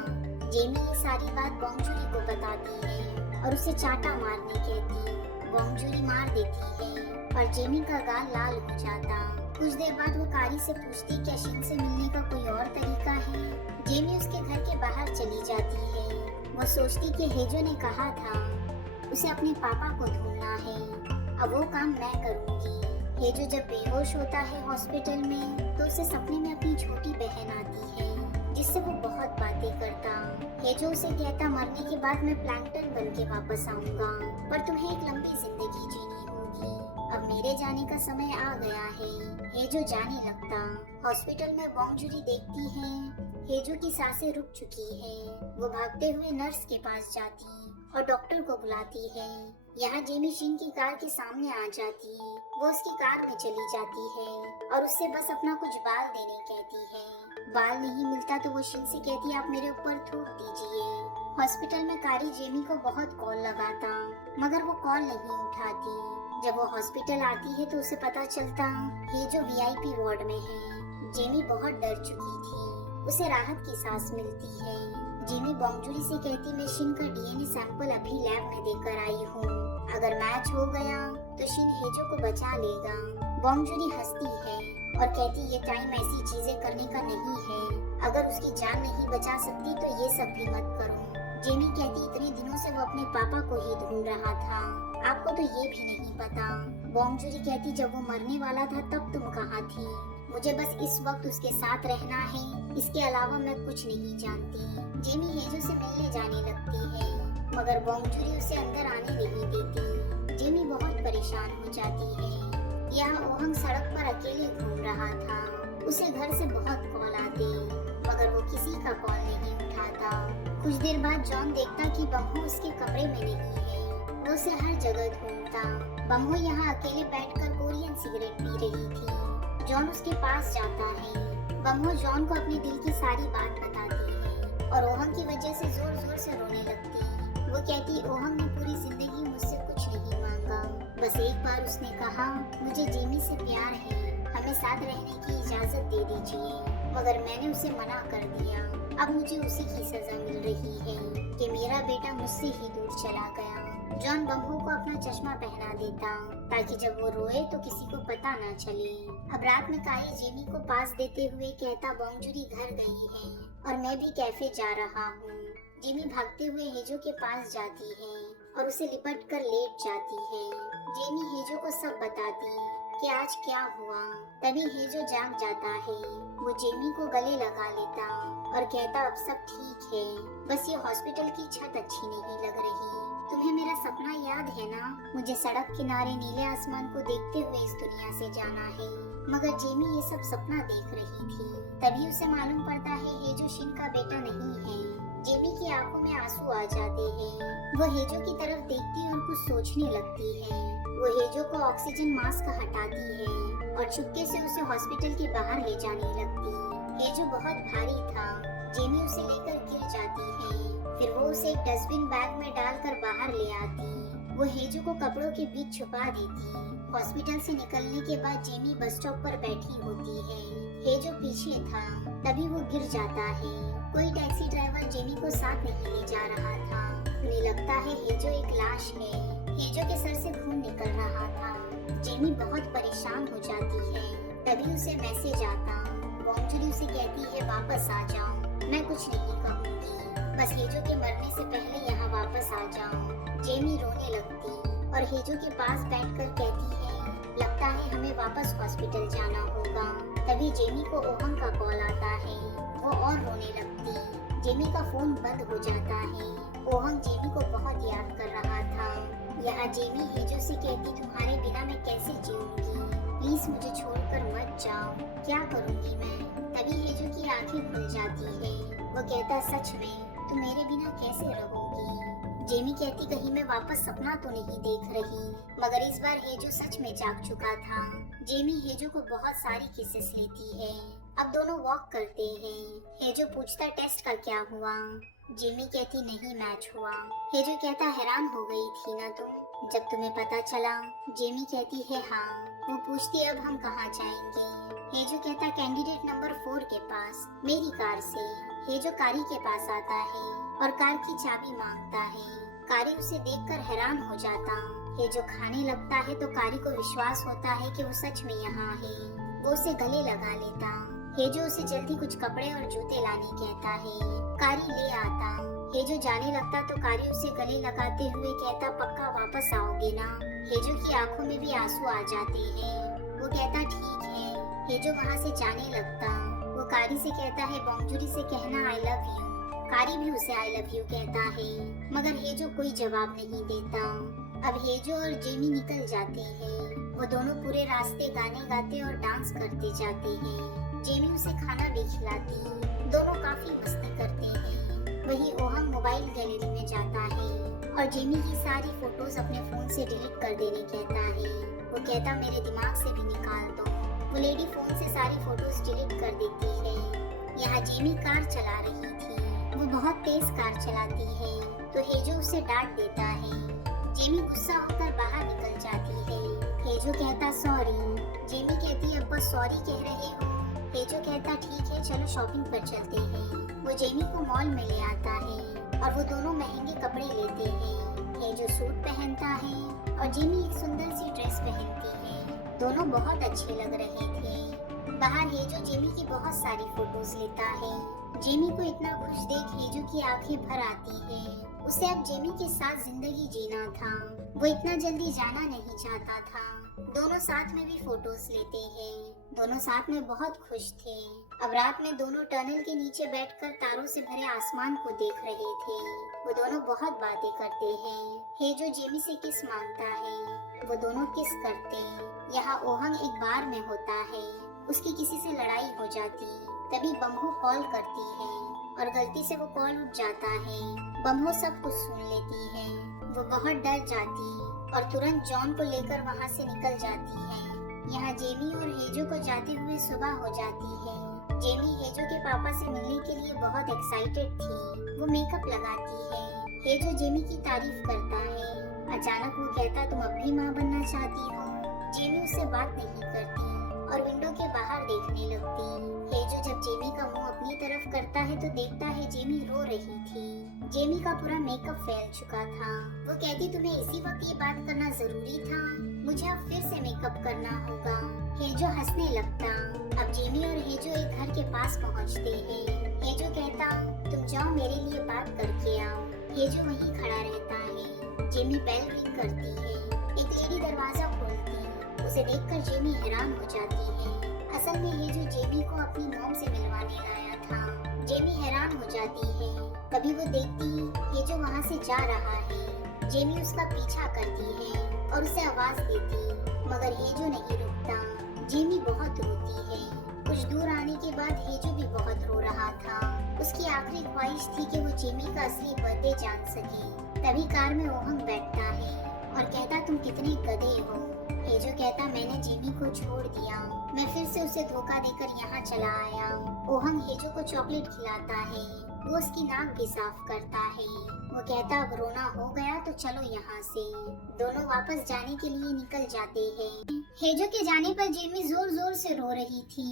जेमी ये सारी बात बोंगजूरी को बताती है और उसे चाटा मारने कहती। बोंगजूरी मार देती है और जेमी का गाल लाल हो जाता। कुछ देर बाद वो कारी से पूछती, क्या शिन से मिलने का कोई और तरीका है। जेमी उसके घर के बाहर चली जाती है। वो सोचती कि हेजो ने कहा था उसे अपने पापा को ढूंढना है, अब वो काम मैं करूंगी। हेजो जब बेहोश होता है हॉस्पिटल में तो उसे सपने में अपनी छोटी बहन आती है जिससे वो बहुत बातें करता। हेजो उसे कहता, मरने के बाद मैं प्लैंकटन बन के वापस आऊंगा, पर तुम्हें एक लंबी जिंदगी जीनी होगी। अब मेरे जाने का समय आ गया है। हेजो जाने लगता। हॉस्पिटल में बोंगजूरी देखती है हेजो की सांसें रुक चुकी है। वो भागते हुए नर्स के पास जाती और डॉक्टर को बुलाती है। यहाँ जेमी शिन की कार के सामने आ जाती है। वो उसकी कार में चली जाती है और उससे बस अपना कुछ बाल देने कहती है। बाल नहीं मिलता तो वो शिन से कहती, आप मेरे ऊपर थूक दीजिए। हॉस्पिटल में कारी जेमी को बहुत कॉल लगाता मगर वो कॉल नहीं उठाती। जब वो हॉस्पिटल आती है तो उसे पता चलता हेजो वीआईपी वार्ड में है। जेमी बहुत डर चुकी थी। उसे राहत की सांस मिलती है। जेमी बोंगजूरी से कहती, मैं शिन का डीएनए सैंपल अभी लैब में देकर आई हूँ, अगर मैच हो गया तो शिन हेजो को बचा लेगा। बोंगजूरी हंसती है और कहती ये टाइम ऐसी चीजें करने का नहीं है। अगर उसकी जान नहीं बचा सकती तो ये सब भी मत करो। जेमी कहती इतने दिनों से वो अपने पापा को ही ढूंढ रहा था, आपको तो ये भी नहीं पता। बोंगजूरी कहती जब वो मरने वाला था तब तुम कहाँ थी? मुझे बस इस वक्त उसके साथ रहना है, इसके अलावा मैं कुछ नहीं जानती। जेमी हेजो से मिलने जाने लगती है मगर बोंगजूरी उसे अंदर आने नहीं देती। जेमी बहुत परेशान हो जाती है। यहाँ ओहंग सड़क पर अकेले घूम रहा था। उसे घर से बहुत कॉल आते मगर वो किसी का कॉल नहीं उठाता। कुछ देर बाद जॉन देखता कि बम्हो उसके कमरे में नहीं है। वो उसे हर जगह ढूंढता। बम्हो यहाँ अकेले बैठकर कोरियन सिगरेट पी रही थी। जॉन उसके पास जाता है। बम्हो जॉन को अपने दिल की सारी बात बताती है और ओहंग की वजह से जोर जोर से रोने लगती। वो कहती ओहंग ने पूरी जिंदगी मुझसे कुछ नहीं मांगा, बस एक बार उसने कहा मुझे जेमी से प्यार है, हमें साथ रहने की इजाजत दे दीजिए, मगर मैंने उसे मना कर दिया। अब मुझे उसी की सजा मिल रही है कि मेरा बेटा मुझसे ही दूर चला गया। जॉन बम्हो को अपना चश्मा पहना देता ताकि जब वो रोए तो किसी को पता न चले। अब रात में कारी जेमी को पास देते हुए कहता बोंगजूरी घर गई है और मैं भी कैफे जा रहा हूँ। जेमी भागते हुए हेजो के पास जाती है और उसे लिपट कर लेट जाती है। जेमी हेजो को सब बताती कि आज क्या हुआ। तभी हेजो जाग जाता है। वो जेमी को गले लगा लेता और कहता अब सब ठीक है, बस ये हॉस्पिटल की छत अच्छी नहीं लग रही। तुम्हें मेरा सपना याद है ना? मुझे सड़क किनारे नीले आसमान को देखते हुए इस दुनिया से जाना है। मगर जेमी ये सब सपना देख रही थी। तभी उसे मालूम पड़ता है हेजो शिन का बेटा नहीं है। जेमी की आंखों में आंसू आ जाते हैं। वो हेजो की तरफ देखती और कुछ सोचने लगती है। वो हेजो को ऑक्सीजन मास्क हटाती है और चुपके से उसे हॉस्पिटल के बाहर ले जाने लगती। हेजो बहुत भारी था। जेमी उसे लेकर गिर जाती है। फिर वो उसे एक डस्टबिन बैग में डालकर बाहर ले आती। वो हेजो को कपड़ों के बीच छुपा देती। हॉस्पिटल से निकलने के बाद जेमी बस स्टॉप पर बैठी होती है। हेजो पीछे था। तभी वो गिर जाता है। कोई टैक्सी ड्राइवर जेमी को साथ नहीं ले जा रहा था। उन्हें लगता है हेजो एक लाश है। हेजो के सर से खून निकल रहा था। जेमी बहुत परेशान हो जाती है। तभी उसे मैसेज आता। बोंगजूरी उसे कहती है वापस आ जाओ, मैं कुछ नहीं कहूँगी, बस हेजो के मरने से पहले यहाँ वापस आ जाओ। जेमी रोने लगती और हेजो के पास बैठकर कहती है लगता है हमें वापस हॉस्पिटल जाना होगा। तभी जेमी को ओहंग का कॉल आता है। वो और रोने लगती। जेमी का फोन बंद हो जाता है। ओहंग जेमी को बहुत याद कर रहा था। यहाँ जेमी हेजो से कहती तुम्हारे बिना मैं कैसे जीऊंगी, प्लीज मुझे छोड़कर मत जाओ, क्या करूंगी मैं। तभी हेजो की आंखें खुल जाती है। वो कहता सच में तुम मेरे बिना कैसे रहोगी। जेमी कहती कहीं मैं वापस सपना तो नहीं देख रही। मगर इस बार हेजो सच में जाग चुका था। जेमी हेजो को बहुत सारी किसेस लेती है। अब दोनों वॉक करते हैं। हेजो पूछता टेस्ट का क्या हुआ। जेमी कहती नहीं मैच हुआ। हेजो कहता हैरान हो गई थी ना तुम जब तुम्हें पता चला। जेमी कहती है हाँ। वो पूछती अब हम कहाँ जाएंगे। हेजो कहता कैंडिडेट नंबर 4 के पास, मेरी कार से। हेजो कारी के पास आता है और कार की चाबी मांगता है। कारी उसे देखकर हैरान हो जाता। हेजो खाने लगता है तो कारी को विश्वास होता है कि वो सच में यहाँ है। वो उसे गले लगा लेता। हेजो उसे जल्दी कुछ कपड़े और जूते लाने कहता है। कारी ले आता। हेजो जाने लगता तो कारी उसे गले लगाते हुए कहता पक्का वापस आओगे ना। हेजो की आंखों में भी आंसू आ जाते हैं। वो कहता ठीक है। हेजो वहाँ से जाने लगता। वो कारी से कहता है बोंगजूरी से कहना आई लव यू। कारी भी उसे आई लव यू कहता है मगर हेजो कोई जवाब नहीं देता। अब हेजो और जेमी निकल जाते हैं। वो दोनों पूरे रास्ते गाने गाते और डांस करते जाते हैं। जेमी उसे खाना भी खिलाती। दोनों काफी मस्ती करते हैं। वही ओहंग मोबाइल गैलरी में जाता है और जेमी की सारी फोटोज अपने फोन से डिलीट कर देने कहता है। वो कहता मेरे दिमाग से भी निकाल दो। वो लेडी फोन से सारी फोटोज डिलीट कर देती है। यहाँ जेमी कार चला रही थी। वो बहुत तेज कार चलाती है तो हेजो उसे डांट देता है। जेमी गुस्सा होकर बाहर निकल जाती है। हेजो कहता सॉरी। जेमी कहती अब बस सॉरी कह रहे हो। हेजो कहता ठीक है चलो शॉपिंग पर चलते हैं। वो जेमी को मॉल में ले आता है और वो दोनों महंगे कपड़े लेते हैं। हेजो सूट पहनता है और जेमी एक सुंदर सी ड्रेस पहनती है। दोनों बहुत अच्छे लग रहे थे। बाहर हेजो जेमी की बहुत सारी फोटोज लेता है। जेमी को इतना खुश देख हेजो की आंखें भर आती है। उसे अब जेमी के साथ जिंदगी जीना था। वो इतना जल्दी जाना नहीं चाहता था। दोनों साथ में भी फोटोज लेते हैं। दोनों साथ में बहुत खुश थे। अब रात में दोनों टनल के नीचे बैठकर तारों से भरे आसमान को देख रहे थे। वो दोनों बहुत बातें करते हैं। हेजो जेमी से किस मांगता है। वो दोनों किस करते। यहाँ ओहंग एक बार में होता है। उसकी किसी से लड़ाई हो जाती, तभी बम्हो कॉल करती है और गलती से वो कॉल उठ जाता है। बम्हो सब कुछ सुन लेती है। वो बहुत डर जाती और तुरंत जॉन को लेकर वहाँ से निकल जाती है। यहाँ जेमी और हेजो को जाते हुए सुबह हो जाती है। जेमी हेजो के पापा से मिलने के लिए बहुत एक्साइटेड थी। वो मेकअप लगाती है। हेजो जेमी की तारीफ करता है। अचानक वो कहता, तुम अब भी माँ बनना चाहती हो। जेमी उससे बात नहीं करती और विंडो के बाहर देखने लगती। हेजो जब जेमी का मुंह अपनी तरफ करता है तो देखता है जेमी रो रही थी। जेमी का पूरा मेकअप फैल चुका था। वो कहती, तुम्हें इसी वक्त ये बात करना जरूरी था। मुझे अब फिर से मेकअप करना होगा। हेजो हंसने लगता। अब जेमी और हेजो एक घर के पास पहुंचते हैं। हेजो कहता, तुम जाओ मेरे लिए बात करके आओ। हेजो वहीं खड़ा रहता है। जेमी बेल रिंग करती है। एक लेडी दरवाजा खोलती। उसे देखकर जेमी हैरान हो जाती है। असल में हेजो जेमी को अपनी मॉम से मिलवाने लाया था। जेमी हैरान हो जाती है। तभी वो देखती हेजो वहाँ से जा रहा है। जेमी उसका पीछा करती है और उसे आवाज देती, मगर हेजो नहीं रुकता। जेमी बहुत रोती है। कुछ दूर आने के बाद हेजो भी बहुत रो रहा था। उसकी आखिरी ख्वाहिश थी कि वो जेमी का असली बर्थडे जान सके। तभी कार में ओहंग बैठता है और कहता, तुम कितने गधे हो। हेजो कहता, मैंने जेमी को छोड़ दिया। मैं फिर से उसे धोखा देकर यहाँ चला आया। ओहंग हेजो को चॉकलेट खिलाता है। वो उसकी नाक भी साफ करता है। वो कहता, अब रोना हो गया तो चलो यहाँ से। दोनों वापस जाने के लिए निकल जाते हैं। हेजो के जाने पर जेमी जोर जोर से रो रही थी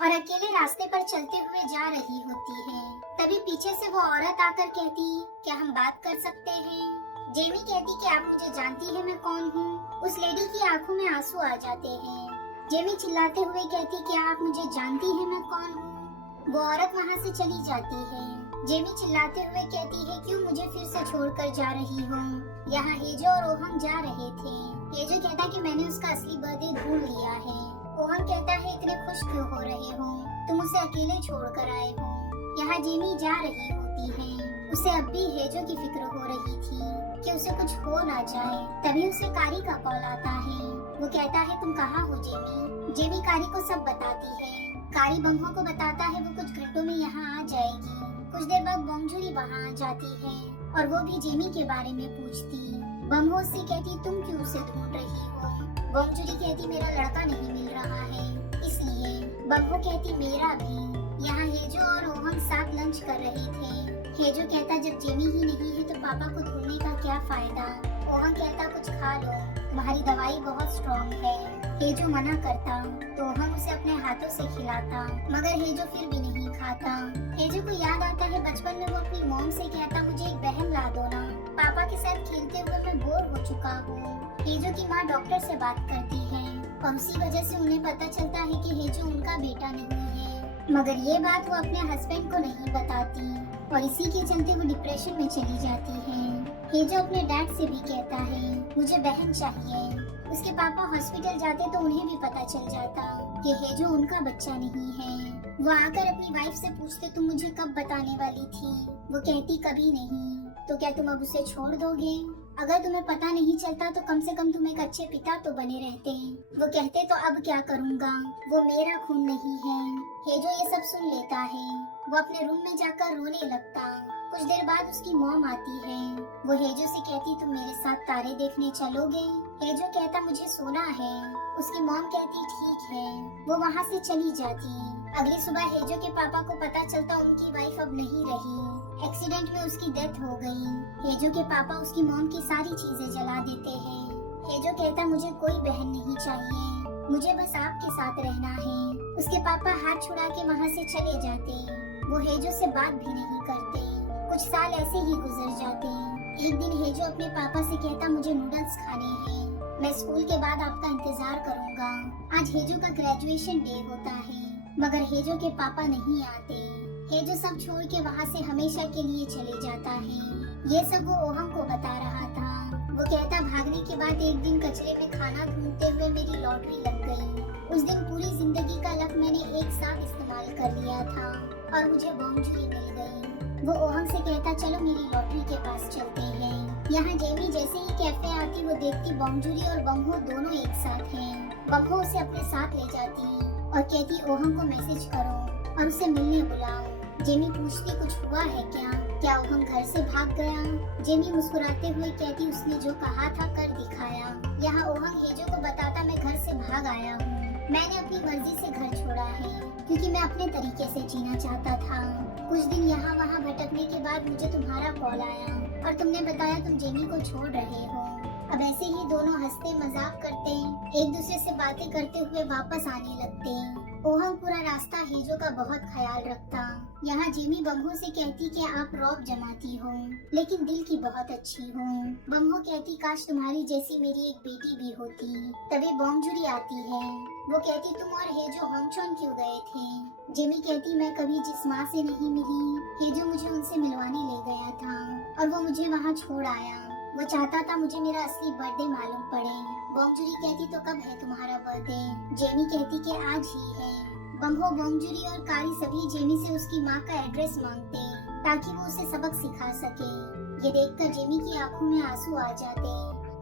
और अकेले रास्ते पर चलते हुए जा रही होती है। तभी पीछे से वो औरत आकर कहती, क्या हम बात कर सकते हैं। जेमी कहती कि आप मुझे जानती है मैं कौन हूँ। उस लेडी की आंखों में आंसू आ जाते हैं। जेमी चिल्लाते हुए कहती कि आप मुझे जानती है मैं कौन हूँ। वो औरत वहाँ से चली जाती है। जेमी चिल्लाते हुए कहती है, क्यों मुझे फिर से छोड़कर जा रही हो। यहाँ हेजो और ओहंग जा रहे थे। हेजो कहता कि मैंने उसका असली बर्थडे ढूंढ लिया है। ओहंग कहता है, इतने खुश क्यों हो रहे हो, तुम उसे अकेले छोड़कर आए हो। यहाँ जेमी जा रही होती है। उसे अब भी हेजो की फिक्र हो रही थी कि उसे कुछ हो ना जाए। तभी उसे कारी का कॉल आता है। वो कहता है, तुम कहाँ हो जेमी। जेमी कारी को सब बताती है। कारी बम्हो को बताता है वो कुछ घंटों में यहाँ आ जाएगी। कुछ देर बाद बोंगजुरी वहाँ आ जाती है और वो भी जेमी के बारे में पूछती। बम्हो से कहती, तुम क्यों उसे ढूंढ रही हो। बोंगजुरी कहती, मेरा लड़का नहीं मिल रहा है इसलिए। बम्हो कहती, मेरा भी। यहाँ हेजो और ओहंग साथ लंच कर रहे थे। हेजो कहता, जब जेमी ही नहीं है तो पापा को ढूंढने का क्या फायदा। ओहंग कहता, कुछ खा लो, तुम्हारी दवाई बहुत स्ट्रॉन्ग है। हेजो मना करता तो ओहंग उसे अपने हाथों से खिलाता, मगर हेजो फिर भी नहीं खाता। हेजो को याद आता है बचपन में वो अपनी मॉम से कहता, मुझे एक बहन ला दो ना, पापा के साथ खेलते हुए मैं बोर हो चुका हूँ। हेजो की माँ डॉक्टर से बात करती है और उसी वजह से उन्हें पता चलता है कि हेजो उनका बेटा नहीं है। मगर ये बात वो अपने हस्बैंड को नहीं बताती और इसी के चलते वो डिप्रेशन में चली जाती है। हेजो अपने डैड से भी कहता है, मुझे बहन चाहिए। उसके पापा हॉस्पिटल जाते तो उन्हें भी पता चल जाता कि हेजो उनका बच्चा नहीं है। वो आकर अपनी वाइफ से पूछते, तुम मुझे कब बताने वाली थी। वो कहती, कभी नहीं। तो क्या तुम अब उसे छोड़ दोगे। अगर तुम्हें पता नहीं चलता तो कम से कम तुम एक अच्छे पिता तो बने रहते। वो कहते, तो अब क्या करूँगा, वो मेरा खून नहीं है। हेजो ये सब सुन लेता है। वो अपने रूम में जाकर रोने लगता। कुछ देर बाद उसकी मॉम आती है। वो हेजो से कहती, तुम मेरे साथ तारे देखने चलोगे। हेजो कहता, मुझे सोना है। उसकी मॉम कहती, ठीक है। वो वहाँ से चली जाती। अगली सुबह हेजो के पापा को पता चलता उनकी वाइफ अब नहीं रही। एक्सीडेंट में उसकी डेथ हो गई। हेजो के पापा उसकी मॉम की सारी चीजें जला देते हैं। हेजो कहता, मुझे कोई बहन नहीं चाहिए, मुझे बस आपके साथ रहना है। उसके पापा हाथ छुड़ा के वहाँ से चले जाते। वो हेजो से बात भी नहीं करते। कुछ साल ऐसे ही गुजर जाते। एक दिन हेजो अपने पापा से कहता मुझे नूडल्स खाने हैं, मैं स्कूल के बाद आपका इंतजार करूंगा। आज हेजो का ग्रेजुएशन डे होता है, मगर हेजो के पापा नहीं आते। हेजो सब छोड़ के वहाँ से हमेशा के लिए चले जाता है। ये सब वो ओहंग को बता रहा था। वो कहता भागने के बाद एक दिन कचरे में खाना ढूंढते हुए मेरी लॉटरी लग गई। उस दिन पूरी जिंदगी का लक मैंने एक साथ इस्तेमाल कर लिया था और मुझे बॉन्जुरी मिल गई। वो ओहंग से कहता चलो मेरी लॉटरी के पास चलते हैं। यहाँ जेमी जैसे ही कैफे आती वो देखती बॉन्जुरी और बंगो दोनों एक साथ हैं। बंगो उसे अपने साथ ले जाती और कहती ओहंग को मैसेज करो और उसे मिलने बुलाओ। जेमी पूछती कुछ हुआ है क्या ओहंग घर से भाग गया? जेमी मुस्कुराते हुए कहती उसने जो कहा था कर दिखाया। यहाँ ओहंग हेजो को बताता मैं घर से भाग आया हूँ, मैंने अपनी मर्जी से घर छोड़ा है क्योंकि मैं अपने तरीके से जीना चाहता था। कुछ दिन यहाँ वहाँ भटकने के बाद मुझे तुम्हारा कॉल आया और तुमने बताया तुम जेमी को छोड़ रहे हो। अब ऐसे ही दोनों हंसते मजाक करते एक दूसरे से बातें करते हुए वापस आने लगते। ओहंग पूरा रास्ता हेजो का बहुत ख्याल रखता। यहाँ जेमी बम्हो से कहती कि आप रौब जमाती हो लेकिन दिल की बहुत अच्छी हो। बम्हो कहती काश तुम्हारी जैसी मेरी एक बेटी भी होती। तभी बॉन्जुरी आती है। वो कहती तुम और हेजो होंगचोन क्यों गए थे? जेमी कहती मैं कभी जिस माँ से नहीं मिली, हेजो मुझे उनसे मिलवाने ले गया था और वो मुझे वहाँ छोड़ आया। वो चाहता था मुझे मेरा असली बर्थडे मालूम पड़े। बॉन्जुरी कहती तो कब है तुम्हारा बर्थडे? जेमी कहती कि आज ही है। बम्हो, बॉन्जुरी और कारी सभी जेमी से उसकी माँ का एड्रेस मांगते ताकि वो उसे सबक सिखा सके। ये देखकर जेमी की आंखों में आंसू आ जाते।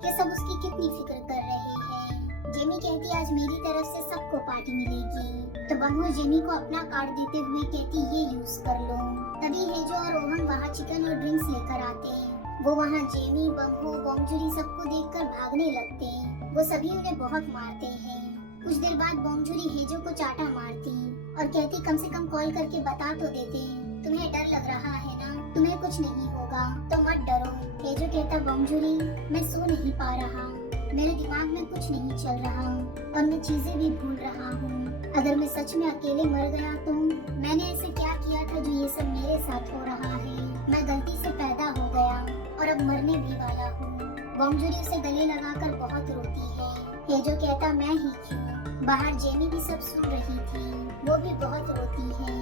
ये सब उसकी कितनी फिक्र कर रहे हैं। जेमी कहती आज मेरी तरफ से सबको पार्टी मिलेगी। तो बम्हो जेमी को अपना कार्ड देते हुए कहती ये यूज कर लो। तभी हेजो और ओहंग वहाँ चिकन और ड्रिंक्स लेकर आते हैं। वो वहाँ जेमी, बम्हो, बॉन्जुरी सबको देखकर भागने लगते। वो सभी उन्हें बहुत मारते हैं। कुछ देर बाद बॉन्जुरी हेजो को चाटा मारती और कहती कम से कम कॉल करके बता तो देते, तुम्हें डर लग रहा है ना, तुम्हें कुछ नहीं होगा तो मत डरो। हेजो कहता बॉन्जुरी मैं सो नहीं पा रहा, मेरे दिमाग में कुछ नहीं चल रहा और मैं चीजें भी भूल रहा हूँ। अगर मैं सच में अकेले मर गया तो मैंने ऐसे क्या किया था जो ये सब मेरे साथ हो रहा है? मैं गलती से पैदा हो गया और अब मरने भी वाला हूँ। बॉन्जुरी उसे गले लगाकर बहुत रोती है। हेजो कहता मैं ही क्यों? बाहर जेमी भी सब सुन रही थी, वो भी बहुत रोती है।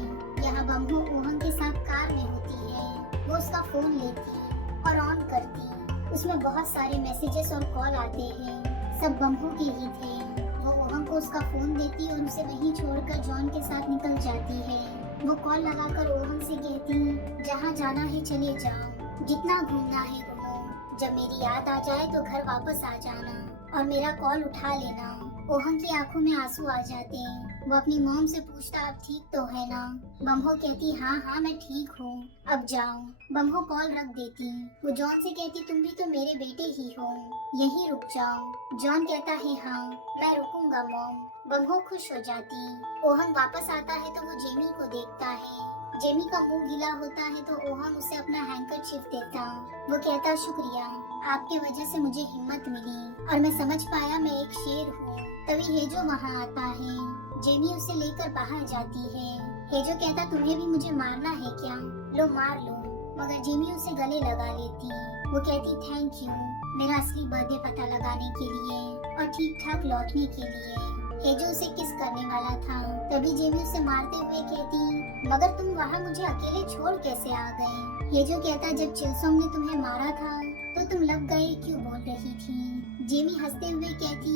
यहाँ बम्हो ओहंग के साथ कार में होती है। वो उसका फोन लेती और ऑन करती। उसमें बहुत सारे मैसेजेस और कॉल आते हैं, सब बम्हो के ही थे। वो ओहंग को उसका फोन देती और उसे वहीं छोड़कर जॉन के साथ निकल जाती है। वो कॉल लगाकर ओहंग से कहती जहाँ जाना है चले जाओ, जितना घूमना है घूमो, जब मेरी याद आ जाए तो घर वापस आ जाना और मेरा कॉल उठा लेना। ओहंग की आंखों में आंसू आ जाते हैं। वो अपनी मॉम से पूछता अब ठीक तो है ना? बम्हो कहती हाँ मैं ठीक हूँ, अब जाओ। बम्हो कॉल रख देती। वो जॉन से कहती तुम भी तो मेरे बेटे ही हो, यहीं रुक जाओ। जॉन कहता है हाँ मैं रुकूंगा मॉम। बम्हो खुश हो जाती। ओहंग वापस आता है तो वो जेमी को देखता है। जेमी का मुंह गीला होता है तो ओहंग उसे अपना हैंकरचीफ देता। वो कहता शुक्रिया, आपके वजह से मुझे हिम्मत मिली और मैं समझ पाया मैं एक शेर हूँ। तभी हेजो वहाँ आता है। जेमी उसे लेकर बाहर जाती है। हेजो कहता तुम्हें भी मुझे मारना है क्या? लो मार लो। मगर जेमी उसे गले लगा लेती। वो कहती थैंक यू मेरा असली बर्थडे पता लगाने के लिए और ठीक ठाक लौटने के लिए। हेजो उसे किस करने वाला था, तभी जेमी उसे मारते हुए कहती मगर तुम वहाँ मुझे अकेले छोड़ कैसे आ गए? हेजो कहता जब चिलसोंग ने तुम्हें मारा था तो तुम लग गए क्यों बोल रही थी? जेमी हंसते हुए कहती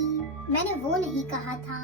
मैंने वो नहीं कहा था,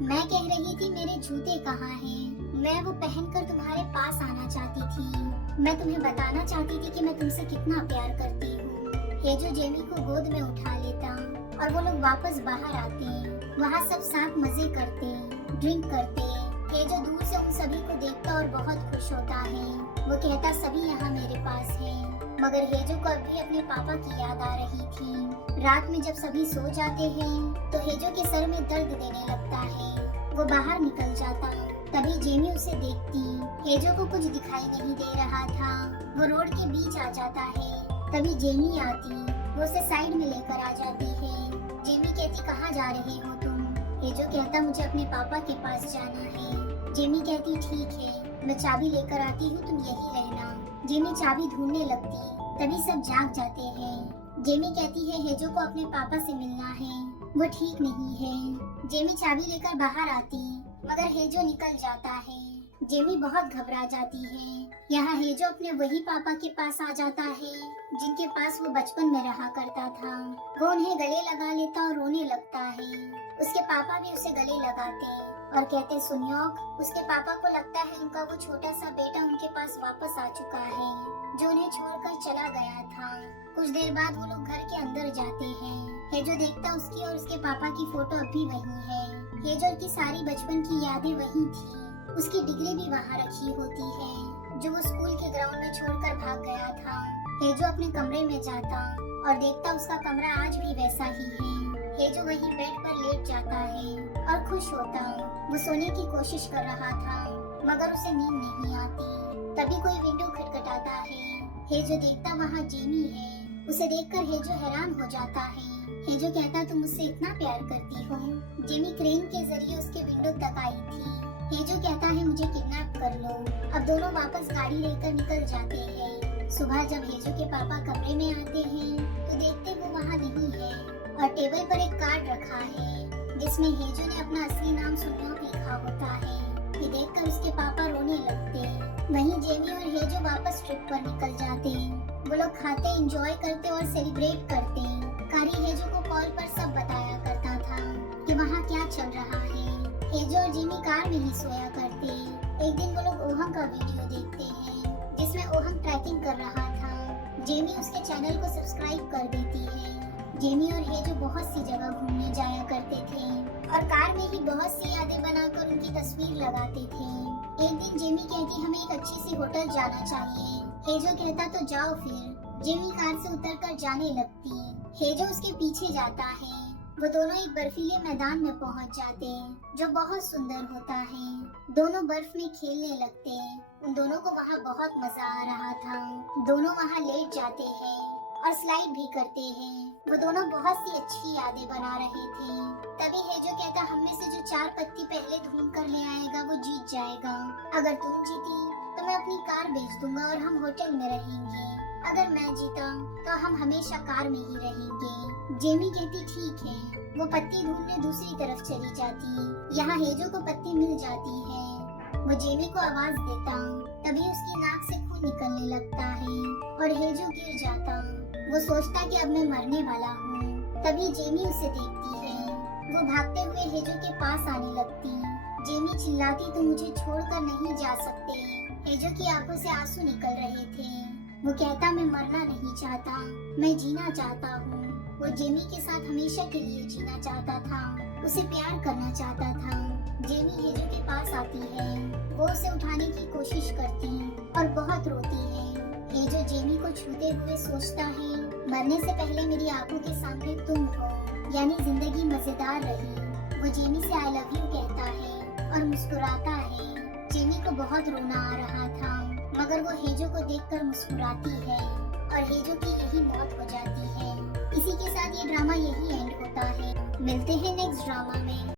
मैं कह रही थी मेरे जूते कहाँ हैं? मैं वो पहनकर तुम्हारे पास आना चाहती थी। मैं तुम्हें बताना चाहती थी कि मैं तुमसे कितना प्यार करती हूँ। हेजो जेमी को गोद में उठा लेता और वो लोग वापस बाहर आते। वहाँ सब साथ मजे करते, ड्रिंक करते। हेजो दूर से उन सभी को देखता और बहुत खुश होता है। वो कहता सभी यहाँ मेरे पास है। मगर हेजो को अभी अपने पापा की याद आ रही थी। रात में जब सभी सो जाते हैं तो हेजो के सर में दर्द देने लगता है। वो बाहर निकल जाता। तभी जेमी उसे देखती। हेजो को कुछ दिखाई नहीं दे रहा था। वो रोड के बीच आ जाता है। तभी जेमी आती। वो उसे साइड में लेकर आ जाती है। जेमी कहती कहाँ जा रहे हो तुम? हेजो कहता मुझे अपने पापा के पास जाना है। जेमी कहती ठीक है मैं चाबी लेकर आती हूँ, तुम यही रहना। जेमी चाबी ढूंढने लगती तभी सब जाग जाते हैं। जेमी कहती है हेजो को अपने पापा से मिलना है, वो ठीक नहीं है। जेमी चाबी लेकर बाहर आती मगर हेजो निकल जाता है। जेमी बहुत घबरा जाती है। यहाँ हेजो अपने वही पापा के पास आ जाता है जिनके पास वो बचपन में रहा करता था। वो उन्हें गले लगा लेता और रोने लगता है। उसके पापा भी उसे गले लगाते और कहते सुनियोक। उसके पापा को लगता है उनका वो छोटा सा बेटा उनके पास वापस आ चुका है जो उन्हें छोड़कर चला गया था। कुछ देर बाद वो लोग घर के अंदर जाते हैं। हेजो देखता उसकी और उसके पापा की फोटो अब भी वही है। हेजो की सारी बचपन की यादें वही थी। उसकी डिग्री भी वहाँ रखी होती है जो वो स्कूल के ग्राउंड में छोड़कर भाग गया था। हेजो अपने कमरे में जाता और देखता उसका कमरा आज भी वैसा ही है। हेजो वही बेड पर लेट जाता है और खुश होता। वो सोने की कोशिश कर रहा था मगर उसे नींद नहीं आती। तभी कोई विंडो खटखटाता है। हेजो देखता वहाँ जेमी है। उसे देखकर हेजो हैरान हो जाता है। हेजो कहता तुम मुझसे इतना प्यार करती हो। जेमी क्रेन के जरिए उसके विंडो तक आई थी। हेजो कहता है मुझे किडनैप कर लो। अब दोनों वापस गाड़ी लेकर निकल जाते हैं। सुबह जब हेजो के पापा कमरे में आते हैं तो देखते वो वहाँ नहीं है और टेबल पर एक कार्ड रखा है जिसमें हेजो ने अपना असली नाम सुनियोक लिखा होता है। ये देखकर उसके पापा रोने लगते। वहीं जेमी और हेजो वापस ट्रिप पर निकल जाते। वो लोग खाते, एंजॉय करते और सेलिब्रेट करते। कारी हेजो को कॉल पर सब बताया करता था कि वहाँ क्या चल रहा है। हेजो और जिमी कार में ही सोया करते। एक दिन वो लोग ओहंग का वीडियो देखते हैं जिसमें ओहंग ट्रैकिंग कर रहा था। जेमी उसके चैनल को सब्सक्राइब कर देती है। जेमी और हेजो बहुत सी जगह घूमने जाया करते थे और कार में ही बहुत सी यादें बनाकर उनकी तस्वीर लगाते थे। एक दिन जेमी कहती हमें एक अच्छी सी होटल जाना चाहिए। हेजो कहता तो जाओ फिर। जेमी कार से उतरकर जाने लगती। हेजो उसके पीछे जाता है। वो दोनों एक बर्फीले मैदान में पहुंच जाते जो बहुत सुंदर होता है। दोनों बर्फ में खेलने लगते। उन दोनों को वहाँ बहुत मजा आ रहा था। दोनों वहाँ लेट जाते हैं और स्लाइड भी करते हैं। वो दोनों बहुत सी अच्छी यादें बना रहे थे। तभी हेजो कहता हम में से जो 4 पत्ती पहले ढूंढ कर ले आएगा वो जीत जाएगा। अगर तुम जीती तो मैं अपनी कार बेच दूंगा और हम होटल में रहेंगे। अगर मैं जीता तो हम हमेशा कार में ही रहेंगे। जेमी कहती ठीक है। वो पत्ती ढूंढने दूसरी तरफ चली जाती। यहाँ हेजो को पत्ती मिल जाती है। वो जेमी को आवाज देता। तभी उसकी नाक से खून निकलने लगता है और हेजो गिर जाता। वो सोचता कि अब मैं मरने वाला हूँ। तभी जेमी उसे देखती है। वो भागते हुए हेजो के पास आने लगती। जेमी चिल्लाती तुम मुझे छोड़कर नहीं जा सकते। हेजो की आंखों से आंसू निकल रहे थे। वो कहता मैं मरना नहीं चाहता, मैं जीना चाहता हूँ। वो जेमी के साथ हमेशा के लिए जीना चाहता था, उसे प्यार करना चाहता था। जेमी हेजो के पास आती है। वो उसे उठाने की कोशिश करती और बहुत रोती है। हेजो जेमी को छूते हुए सोचता है मरने से पहले मेरी आंखों के सामने तुम हो, यानी जिंदगी मजेदार रही। वो जेमी से आई लव यू कहता है और मुस्कुराता है। जेमी को बहुत रोना आ रहा था मगर वो हेजो को देखकर मुस्कुराती है और हेजो की यही मौत हो जाती है। इसी के साथ ये ड्रामा यही एंड होता है। मिलते हैं नेक्स्ट ड्रामा में।